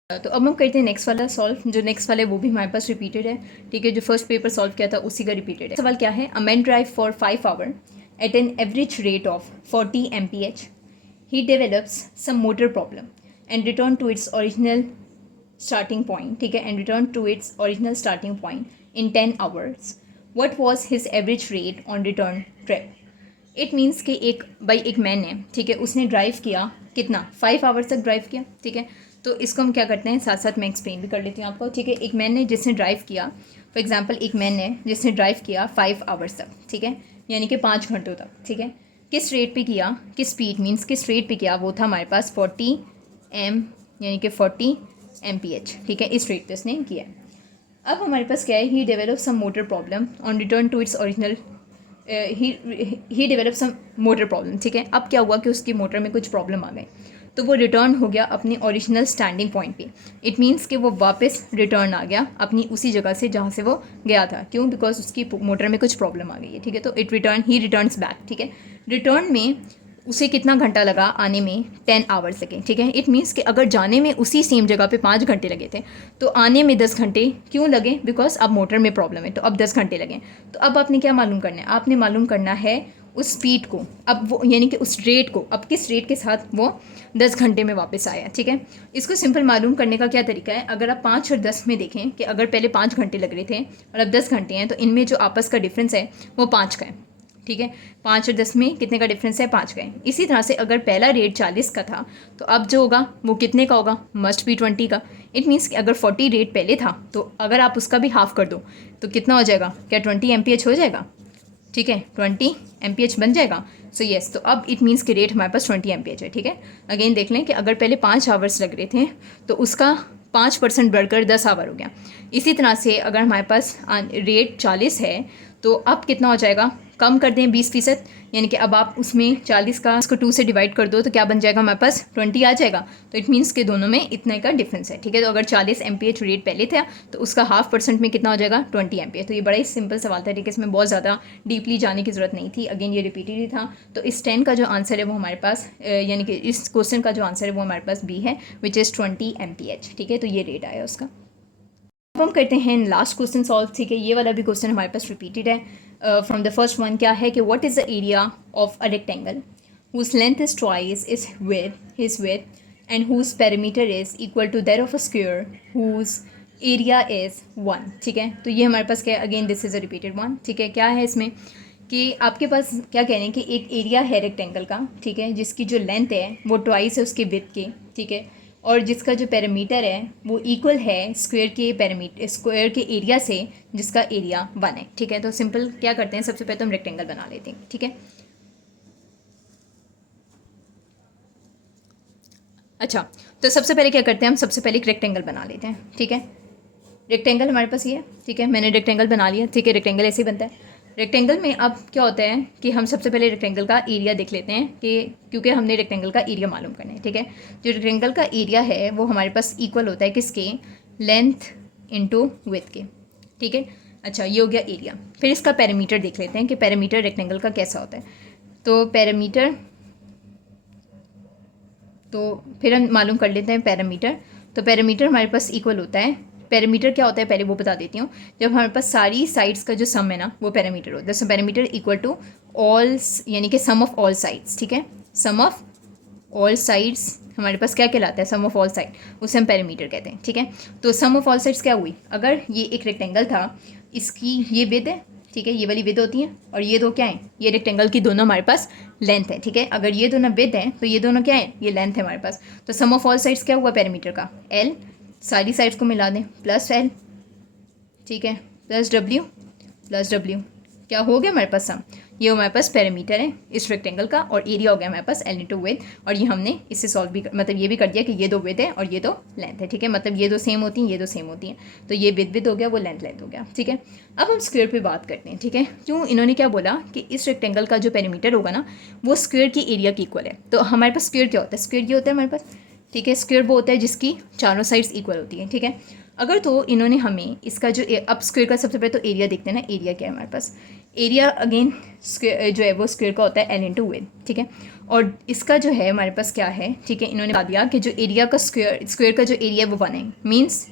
तो अब हम करते हैं नेक्स्ट वाला सॉल्व। जो नेक्स्ट वाला है वो भी हमारे पास रिपीटेड है, ठीक है। जो फर्स्ट पेपर सॉल्व किया था उसी का रिपीटेड है। सवाल क्या है, a man drive for 5 hour at an average rate of 40 mph, he develops some motor problem and return to its original starting point, ठीक है, and return to its original starting point in 10 hours. What was his average rate on return trip? It means कि एक man है, ठीक है, उसने drive किया कितना 5 आवर्स तक ड्राइव किया, ठीक है। तो इसको हम क्या करते हैं, साथ साथ मैं एक्सप्लेन भी कर लेती हूँ आपको, ठीक है। एक मैन ने जिसने ड्राइव किया, फॉर एग्जांपल एक मैन ने जिसने ड्राइव किया 5 आवर्स तक, ठीक है, यानी कि 5 घंटों तक, ठीक है। किस रेट पे किया, किस स्पीड मीन्स किस रेट पे किया, वो था हमारे पास 40 एम यानी कि 40 MPH, ठीक है, इस रेट पे उसने किया। अब हमारे पास क्या है, he develop some motor problem on return to its original, he develop some motor problem, ठीक है। अब क्या हुआ कि उसकी मोटर में कुछ प्रॉब्लम आ गई, तो वो रिटर्न हो गया अपनी ओरिजिनल स्टैंडिंग पॉइंट पे। इट मीन्स कि वो वापस रिटर्न आ गया अपनी उसी जगह से जहाँ से वो गया था। क्यों? बिकॉज उसकी मोटर में कुछ प्रॉब्लम आ गई है, ठीक है। तो ही रिटर्न्स बैक, ठीक है। रिटर्न में उसे कितना घंटा लगा, आने में 10 आवर्स लगे, ठीक है। इट मीन्स कि अगर जाने में उसी सेम जगह पे 5 घंटे लगे थे, तो आने में 10 घंटे क्यों लगे, बिकॉज अब मोटर में प्रॉब्लम है, तो अब 10 घंटे लगे। तो अब आपने क्या मालूम करना है, आपने मालूम करना है उस स्पीड को, अब वो यानी कि उस रेट को, अब किस रेट के साथ वो 10 घंटे में वापस आया, ठीक है। इसको सिंपल मालूम करने का क्या तरीका है, अगर आप 5 और 10 में देखें कि अगर पहले 5 घंटे लग रहे थे और अब 10 घंटे हैं, तो इनमें जो आपस का डिफरेंस है वो 5 का है, ठीक है। 5 और 10 में कितने का डिफरेंस है, 5 का है। इसी तरह से अगर पहला रेट 40 का था, तो अब जो होगा वो कितने का होगा, मस्ट बी 20 का। इट मीन्स कि अगर 40 रेट पहले था, तो अगर आप उसका भी हाफ कर दो तो कितना हो जाएगा, क्या 20 MPH हो जाएगा, ठीक है, 20 MPH बन जाएगा। सो येस, तो अब इट मीन्स कि रेट हमारे पास 20 MPH है, ठीक है। अगेन देख लें कि अगर पहले 5 आवर्स लग रहे थे, तो उसका 5% बढ़कर 10 आवर हो गया। इसी तरह से अगर हमारे पास रेट 40 है, तो अब कितना हो जाएगा, कम कर दें 20%, यानी कि अब आप उसमें 40 का इसको 2 से डिवाइड कर दो, तो क्या बन जाएगा, हमारे पास 20 आ जाएगा। तो इट मीन्स के दोनों में इतने का डिफरेंस है, ठीक है। तो अगर 40 MPH रेट पहले था, तो उसका हाफ % में कितना हो जाएगा, 20 MPH। तो ये बड़ा ही सिंपल सवाल था, ठीक है, इसमें बहुत ज़्यादा डीपली जाने की ज़रूरत नहीं थी। अगेन ये रिपीटेड ही था। तो इस 10 का जो आंसर है वो हमारे पास, यानी कि इस क्वेश्चन का जो आंसर है वो हमारे पास बी है, विच इज़ 20 MPH, ठीक है। तो ये रेट आया उसका। अब हम करते हैं लास्ट क्वेश्चन सॉल्व, ठीक है। ये वाला भी क्वेश्चन हमारे पास रिपीटेड है। फ्रॉम द फर्स्ट वन क्या है कि what is the area of a rectangle whose length is twice his width and whose perimeter is equal to that of a square whose area is 1, ठीक है। तो ये हमारे पास क्या है, again this is a repeated one, ठीक है। क्या है इसमें कि आपके पास क्या कह रहे हैं कि एक एरिया है रेक्टेंगल का, ठीक है, जिसकी जो लेंथ है वो ट्वाइस है उसके विड्थ के, ठीक है, और जिसका जो पैरामीटर है वो इक्वल है स्क्वायर के एरिया से जिसका एरिया 1 है, ठीक है। तो सिंपल क्या करते हैं, सबसे पहले तो हम रेक्टेंगल बना लेते हैं, ठीक है। अच्छा, तो सबसे पहले क्या करते हैं, हम सबसे पहले एक रेक्टेंगल बना लेते हैं, ठीक है। रेक्टेंगल हमारे पास ये है, ठीक है, मैंने रेक्टेंगल बना लिया, ठीक है। रेक्टेंगल ऐसे ही बनता है। रेक्टेंगल में अब क्या होता है कि हम सबसे पहले रेक्टेंगल का एरिया देख लेते हैं, कि क्योंकि हमने रेक्टेंगल का एरिया मालूम करना है, ठीक है। जो रेक्टेंगल का एरिया है वो हमारे पास इक्वल होता है किसके, लेंथ इंटू विड्थ के, ठीक है। अच्छा, ये हो गया एरिया। फिर इसका पैरामीटर देख लेते हैं कि पैरामीटर रेक्टेंगल का कैसा होता है। तो पैरामीटर, तो फिर हम मालूम कर लेते हैं पैरामीटर। तो पैरामीटर हमारे पास इक्वल होता है, पैरामीटर क्या होता है पहले वो बता देती हूँ। जब हमारे पास सारी साइड्स का जो सम है ना वो पैरामीटर होता है। So parameter equal to all, यानी कि सम ऑफ ऑल साइड्स, ठीक है। सम ऑफ ऑल साइड्स हमारे पास क्या कहलाता है, सम ऑफ ऑल साइड, उसे हम पैरामीटर कहते हैं, ठीक है। तो सम ऑफ ऑल साइड्स क्या हुई, अगर ये एक रेक्टेंगल था, इसकी ये विड्थ है, ठीक है, ये वाली विड्थ होती है, और ये दो क्या है, ये रेक्टेंगल की दोनों हमारे पास लेंथ है, ठीक है। अगर ये दोनों विड्थ है तो ये दोनों क्या है, ये लेंथ है हमारे पास। तो सम ऑफ ऑल साइड्स क्या हुआ पैरामीटर का, एल, सारी साइड्स को मिला दें, प्लस एल, ठीक है, प्लस डब्ल्यू, क्या हो गया हमारे पास सम। ये हमारे पास पैरामीटर है इस रेक्टेंगल का, और एरिया हो गया हमारे पास एल इंटू विड्थ। और ये हमने इससे सॉल्व भी मतलब ये भी कर दिया कि ये दो विड्थ है और ये दो लेंथ है, ठीक है। मतलब ये दो सेम होती हैं, ये दो सेम होती हैं, तो ये विड्थ हो गया, वो लेंथ हो गया, ठीक है। अब हम स्क्वायर पे बात करते हैं, ठीक है। क्यों, इन्होंने क्या बोला कि इस रेक्टेंगल का जो पैरामीटर होगा ना वो स्क्वायर की एरिया की इक्वल है। तो हमारे पास स्क्वायर क्या होता है, स्क्वायर ये होता है हमारे पास, ठीक है। स्क्वायर वो होता है जिसकी चारों साइड्स इक्वल होती हैं, ठीक है। अगर तो इन्होंने हमें इसका जो अब स्क्वायर का सबसे पहले तो एरिया देखते हैं ना, एरिया क्या है हमारे पास, एरिया अगेन स्क्वायर जो है वो स्क्वायर का होता है एल इंटू विड्थ, ठीक है। और इसका जो है हमारे पास क्या है, ठीक है, इन्होंने बता दिया कि जो एरिया का स्क्वायर का जो एरिया है वो 1 है, मीन्स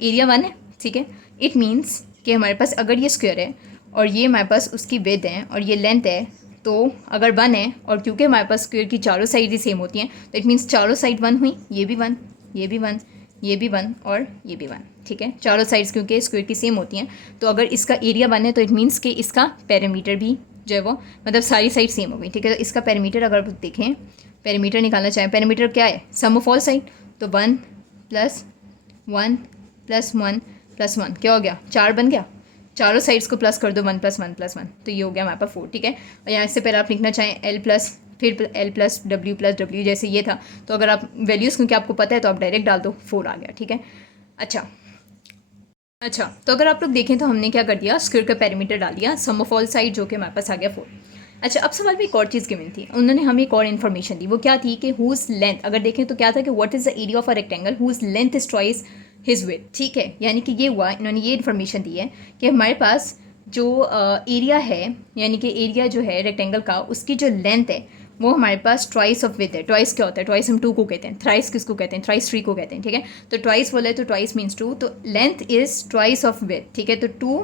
एरिया 1 है, ठीक है। इट मीन्स कि हमारे पास अगर ये स्क्वायर है और ये हमारे पास उसकी विड्थ है और ये लेंथ है, तो अगर 1 है, और क्योंकि हमारे पास स्क्वायर की चारों साइड ही सेम होती हैं, तो इट मीन्स चारों साइड 1 हुई, ये भी 1, ये भी 1, ये भी 1 और ये भी 1, ठीक है। चारों साइड्स क्योंकि स्क्वायर की सेम होती हैं, तो अगर इसका एरिया 1 है तो इट मीन्स कि इसका पैरामीटर भी जो है वो मतलब सारी साइड सेम हो गई, ठीक है। तो इसका पैरामीटर अगर देखें, पैरामीटर निकालना चाहें, पैरामीटर क्या है, सम ऑफ ऑल साइड, तो 1 प्लस 1 प्लस 1 प्लस 1, क्या हो गया, 4 बन गया। चारों साइड्स को प्लस कर दो, 1 प्लस 1 प्लस 1, तो ये हो गया हमारे पास 4, ठीक है। और यहाँ इससे पहले आप लिखना चाहें एल प्लस, फिर एल प्लस डब्ल्यू जैसे ये था, तो अगर आप वैल्यूज़ क्योंकि आपको पता है तो आप डायरेक्ट डाल दो, 4 आ गया, ठीक है। अच्छा तो अगर आप लोग देखें तो हमने क्या कर दिया, स्क्वायर का पैरामीटर डाल दिया, सम ऑफ ऑल साइड जो कि हमारे पास आ गया 4। अच्छा अब सवाल में एक और चीज़ गिवन थी, उन्होंने हमें एक और इन्फॉर्मेशन दी, वो क्या थी कि हुज लेंथ, अगर देखें तो क्या था कि what is the area of a rectangle whose length is twice his width, ठीक है। यानी कि ये हुआ, इन्होंने ये इन्फॉर्मेशन दी है कि हमारे पास जो एरिया है, यानी कि एरिया जो है रेक्टेंगल का, उसकी जो लेंथ है वो हमारे पास ट्वाइस ऑफ विथ है। ट्वाइस क्या होता है, ट्वाइस हम 2 को कहते हैं, थ्राइस किसको कहते हैं, थ्राइस 3 को कहते हैं, ठीक है। तो ट्वाइस बोला है तो ट्वाइस मीन्स 2, तो length is twice of with, ठीक है। तो 2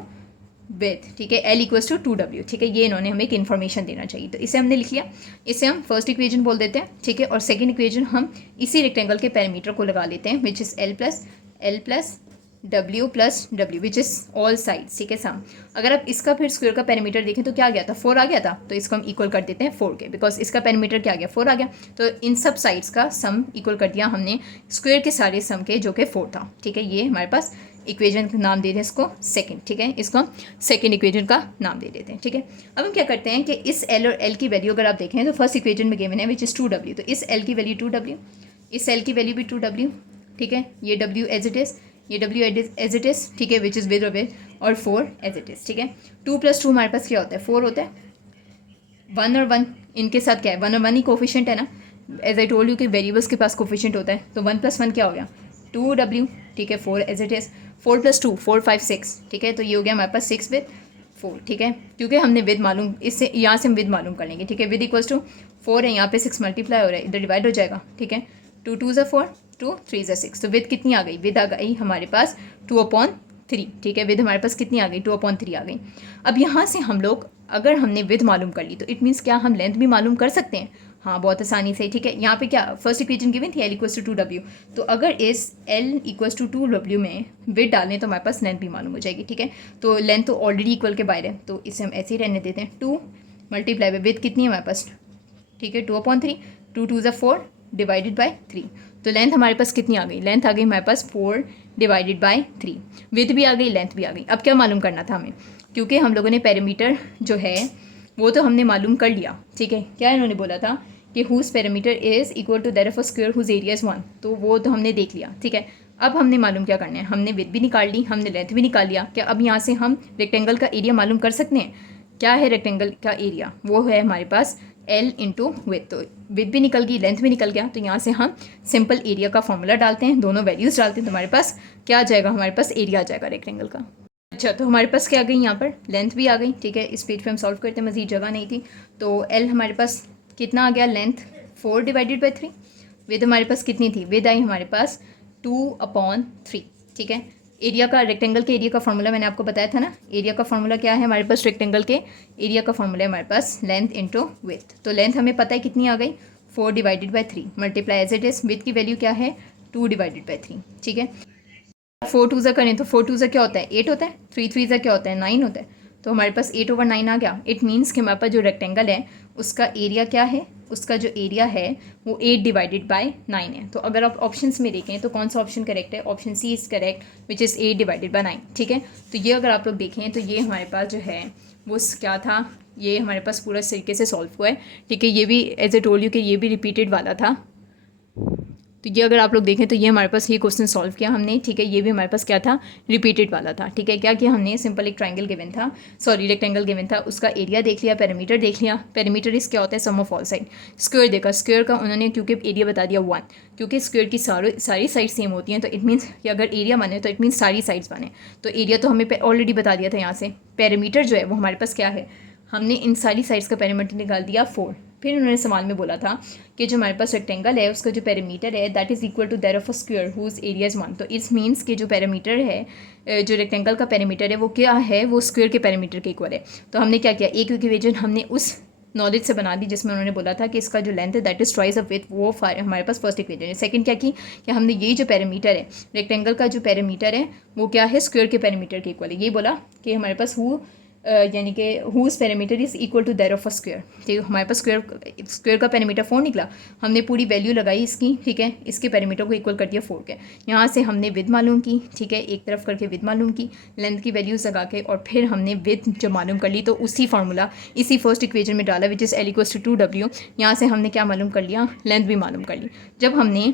विथ, ठीक है, L इक्वल्स टू 2W, ठीक है। ये इन्होंने हमें एक इन्फॉर्मेशन देना चाहिए, तो इसे हमने लिख लिया। इसे हम फर्स्ट इक्वेशन बोल देते हैं, ठीक है। और सेकंड इक्वेशन हम इसी रेक्टेंगल के पैरामीटर को लगा लेते हैं, which is L plus W which is all sides, ठीक है, सम। अगर आप इसका फिर स्क्वायर का पैरामीटर देखें तो क्या आ गया था, 4 आ गया था, तो इसको हम इक्वल कर देते हैं 4 के, बिकॉज इसका पैरामीटर क्या आ गया, 4 आ गया। तो इन सब साइड्स का सम इक्वल कर दिया हमने स्क्वायर के सारे सम के, जो कि 4 था, ठीक है। ये हमारे पास इक्वेशन का नाम दे दें इसको सेकंड, ठीक है, इसको हम सेकंड इक्वेशन का नाम दे देते हैं, ठीक है। अब हम क्या करते हैं कि इस L और L की वैल्यू अगर आप देखें तो फर्स्ट इक्वेशन में गिवन है विच इज़ 2W, तो इस L की वैल्यू 2W, इस L की वैल्यू भी 2W, ठीक है। ये W एज इट इज़, ये W एज इट इज़, ठीक है, विच इज़ विद और 4 एज इट इज़, ठीक है। 2 + 2 हमारे पास क्या होता है, 4 होता है। 1 और 1 इनके साथ क्या है, 1 और 1 ही कोफिशिएंट है ना, एज आई टोल्ड यू कि वेरिएबल्स के पास कोफिशिएंट होता है, तो 1 + 1 क्या हो गया, 2W, ठीक है, 4 एज इट इज़। 4 + 2 4 5 6, ठीक है, तो ये हो गया हमारे पास 6 विद 4, ठीक है, क्योंकि हमने विद मालूम, इससे यहाँ से हम विद मालूम कर लेंगे, ठीक है। विद इक्वल्स टू 4 है, यहाँ पे 6 मल्टीप्लाई हो रहा है, इधर डिवाइड हो जाएगा, ठीक है। 2 2 = 4, 2 3 = 6, तो विद कितनी आ गई, विद आ गई हमारे पास 2/3, ठीक है। विद हमारे पास कितनी आ गई, 2/3 आ गई। अब यहाँ से हम लोग अगर हमने विद मालूम कर ली तो इट मीन्स क्या हम लेंथ भी मालूम कर सकते हैं, हाँ, बहुत आसानी से, ठीक है। यहाँ पे क्या फर्स्ट इक्वेशन गिवन थी L = 2W, तो अगर इस L = 2W में विद डालें तो हमारे पास लेंथ भी मालूम हो जाएगी, ठीक है। तो लेंथ तो ऑलरेडी इक्वल के बाहर है, तो इसे हम ऐसे ही रहने देते हैं, 2 × विद कितनी है हमारे पास, ठीक है, 2/3, 2 2 = 4 /3, तो लेंथ हमारे पास कितनी आ गई, लेंथ आ गई हमारे पास 4 /3, विद भी आ गई, लेंथ भी आ गई। अब क्या मालूम करना था हमें, क्योंकि हम लोगों ने पैरामीटर जो है वो तो हमने मालूम कर लिया, ठीक है। क्या इन्होंने बोला था कि whose parameter is equal to that of a square whose area is 1, तो वो तो हमने देख लिया, ठीक है। अब हमने मालूम क्या करना है, हमने विद भी निकाल ली, हमने लेंथ भी निकाल लिया, क्या अब यहाँ से हम रेक्टेंगल का एरिया मालूम कर सकते हैं। क्या है रेक्टेंगल का एरिया, वो है हमारे पास L × विथ, तो विथ भी निकल गई, लेंथ भी निकल गया, तो यहाँ से हम सिंपल एरिया का फॉर्मूला डालते हैं, दोनों वैल्यूज़ डालते हैं, तो हमारे पास क्या आ जाएगा, हमारे पास एरिया आ जाएगा रेक्टेंगल का। अच्छा तो हमारे पास क्या आ गई, यहाँ पर लेंथ भी आ गई, ठीक है। इस पेज पे हम सॉल्व करते हैं, मज़ीद जगह नहीं थी, तो L हमारे पास कितना आ गया, लेंथ 4 /3, विद हमारे पास कितनी थी, विद आई हमारे पास 2/3, ठीक है। एरिया का, रेक्टेंगल के एरिया का फॉर्मूला मैंने आपको बताया था ना, एरिया का फॉर्मूला क्या है हमारे पास, रेक्टेंगल के एरिया का फॉर्मूला है हमारे पास लेंथ × विथ, तो लेंथ हमें पता है कितनी आ गई, 4 /3 multiply as it is, width की वैल्यू क्या है 2 /3, ठीक है। 4 2 करें तो 4 2 क्या होता है, 8 होता है, 3 3 क्या होता है, 9 होता है, तो हमारे पास 8/9 आ गया। इट मीन्स कि हमारे पास जो रेक्टेंगल है उसका एरिया क्या है, उसका जो एरिया है वो 8 /9 है। तो अगर आप ऑप्शंस में देखें तो कौन सा ऑप्शन करेक्ट है, option C is correct which is 8 /9, ठीक है। तो ये अगर आप लोग देखें तो ये हमारे पास जो है वो क्या था, ये हमारे पास पूरा इस तरीके से सॉल्व हुआ है, ठीक है। ये भी एज ए टोल्ड यू कि ये भी रिपीटेड वाला था, तो ये अगर आप लोग देखें तो ये हमारे पास ये क्वेश्चन सॉल्व किया हमने, ठीक है। ये भी हमारे पास क्या था, रिपीटेड वाला था, ठीक है। क्या किया हमने, सिंपल एक ट्राइंगल गिवन था, सॉरी रेक्टेंगल गिवन था, उसका एरिया देख लिया, पैरामीटर देख लिया, पैरामीटर इस क्या होता है, सम ऑफ ऑल साइड। स्क्वायर देखा, स्क्वायर का उन्होंने क्योंकि एरिया बता दिया 1, क्योंकि स्क्वायर की सारी साइड सेम होती हैं, तो इट मीन्स कि अगर एरिया बने तो इट मीन्स सारी साइड्स बने, तो एरिया तो हमें ऑलरेडी बता दिया था यहाँ से। पैरामीटर जो है वो हमारे पास क्या है, हमने इन सारी साइड्स का पैरामीटर निकाल दिया 4। फिर उन्होंने सवाल में बोला था कि जो हमारे पास रेक्टेंगल है उसका जो पैरामीटर है that is equal to that of a square whose area is 1, तो इस मीन्स के जो पैरामीटर है, जो रेक्टेंगल का पैरामीटर है वो क्या है, वो स्क्वायर के पैरामीटर के इक्वल है। तो हमने क्या किया, एक इक्वेशन हमने उस नॉलेज से बना दी जिसमें उन्होंने बोला था कि इसका जो लेंथ है that is twice of with, वो हमारे पास फर्स्ट इक्वेशन है। सेकंड क्या की कि हमने ये जो पैरामीटर है रेक्टेंगल का जो पैरामीटर है वो क्या है, स्क्वायर के पैरामीटर के इक्वल है। ये बोला कि हमारे पास यानी कि whose perimeter is equal to that of a square. ठीक है, हमारे पास स्क्वायर का पेरीमीटर 4 निकला, हमने पूरी वैल्यू लगाई इसकी, ठीक है, इसके पेरीमीटर को इक्वल कर दिया 4 के। यहाँ से हमने विद मालूम की, ठीक है, एक तरफ करके विद मालूम की, लेंथ की वैल्यूज़ लगा के, और फिर हमने विद जब मालूम कर ली तो उसी फार्मूला इसी फर्स्ट इक्वेशन में डाला, विच इज़ L = 2W। यहाँ से हमने क्या मालूम कर लिया, लेंथ भी मालूम कर ली। जब हमने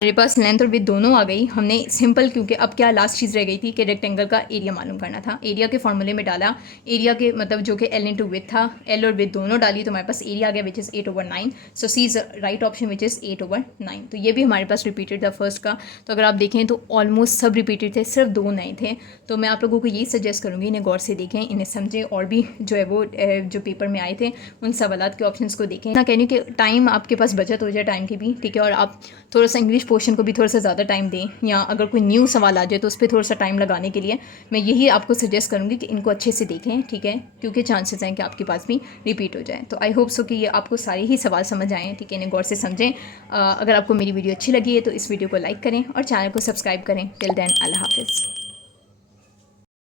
मेरे पास लेंथ और विथ दोनों आ गई, हमने सिंपल, क्योंकि अब क्या लास्ट चीज़ रह गई थी कि रेक्टेंगल का एरिया मालूम करना था। एरिया के फॉर्मूले में डाला, एरिया के मतलब जो कि L × विथ था, L और विथ दोनों डाली तो हमारे पास एरिया आ गया which is 8/9। So C is right option which is 8/9। तो ये भी हमारे पास रिपीटेड था फर्स्ट का। तो अगर आप देखें तो ऑलमोस्ट सब रिपीटेड थे, सिर्फ 2 नए थे। तो मैं आप लोगों को यही सजेस्ट करूँगी, इन्हें गौर से देखें, इन्हें समझें, और भी जो है वो जो पेपर में आए थे उन सवालात के ऑप्शंस को देखें। ना कहने कि टाइम आपके पास बचत हो जाए टाइम की भी, ठीक है, और आप थोड़ा सा इंग्लिश पोर्शन को भी थोड़ा सा ज़्यादा टाइम दें, या अगर कोई न्यू सवाल आ जाए तो उस पर थोड़ा सा टाइम लगाने के लिए मैं यही आपको सजेस्ट करूँगी कि इनको अच्छे से देखें, ठीक है, क्योंकि चांसेस हैं कि आपके पास भी रिपीट हो जाए। तो आई होप सो कि ये आपको सारे ही सवाल समझ आएँ, ठीक है, इन्हें गौर से समझें। अगर आपको मेरी वीडियो अच्छी लगी है तो इस वीडियो को लाइक करें और चैनल को सब्सक्राइब करें। टिल देन, अल्लाह हाफिज़।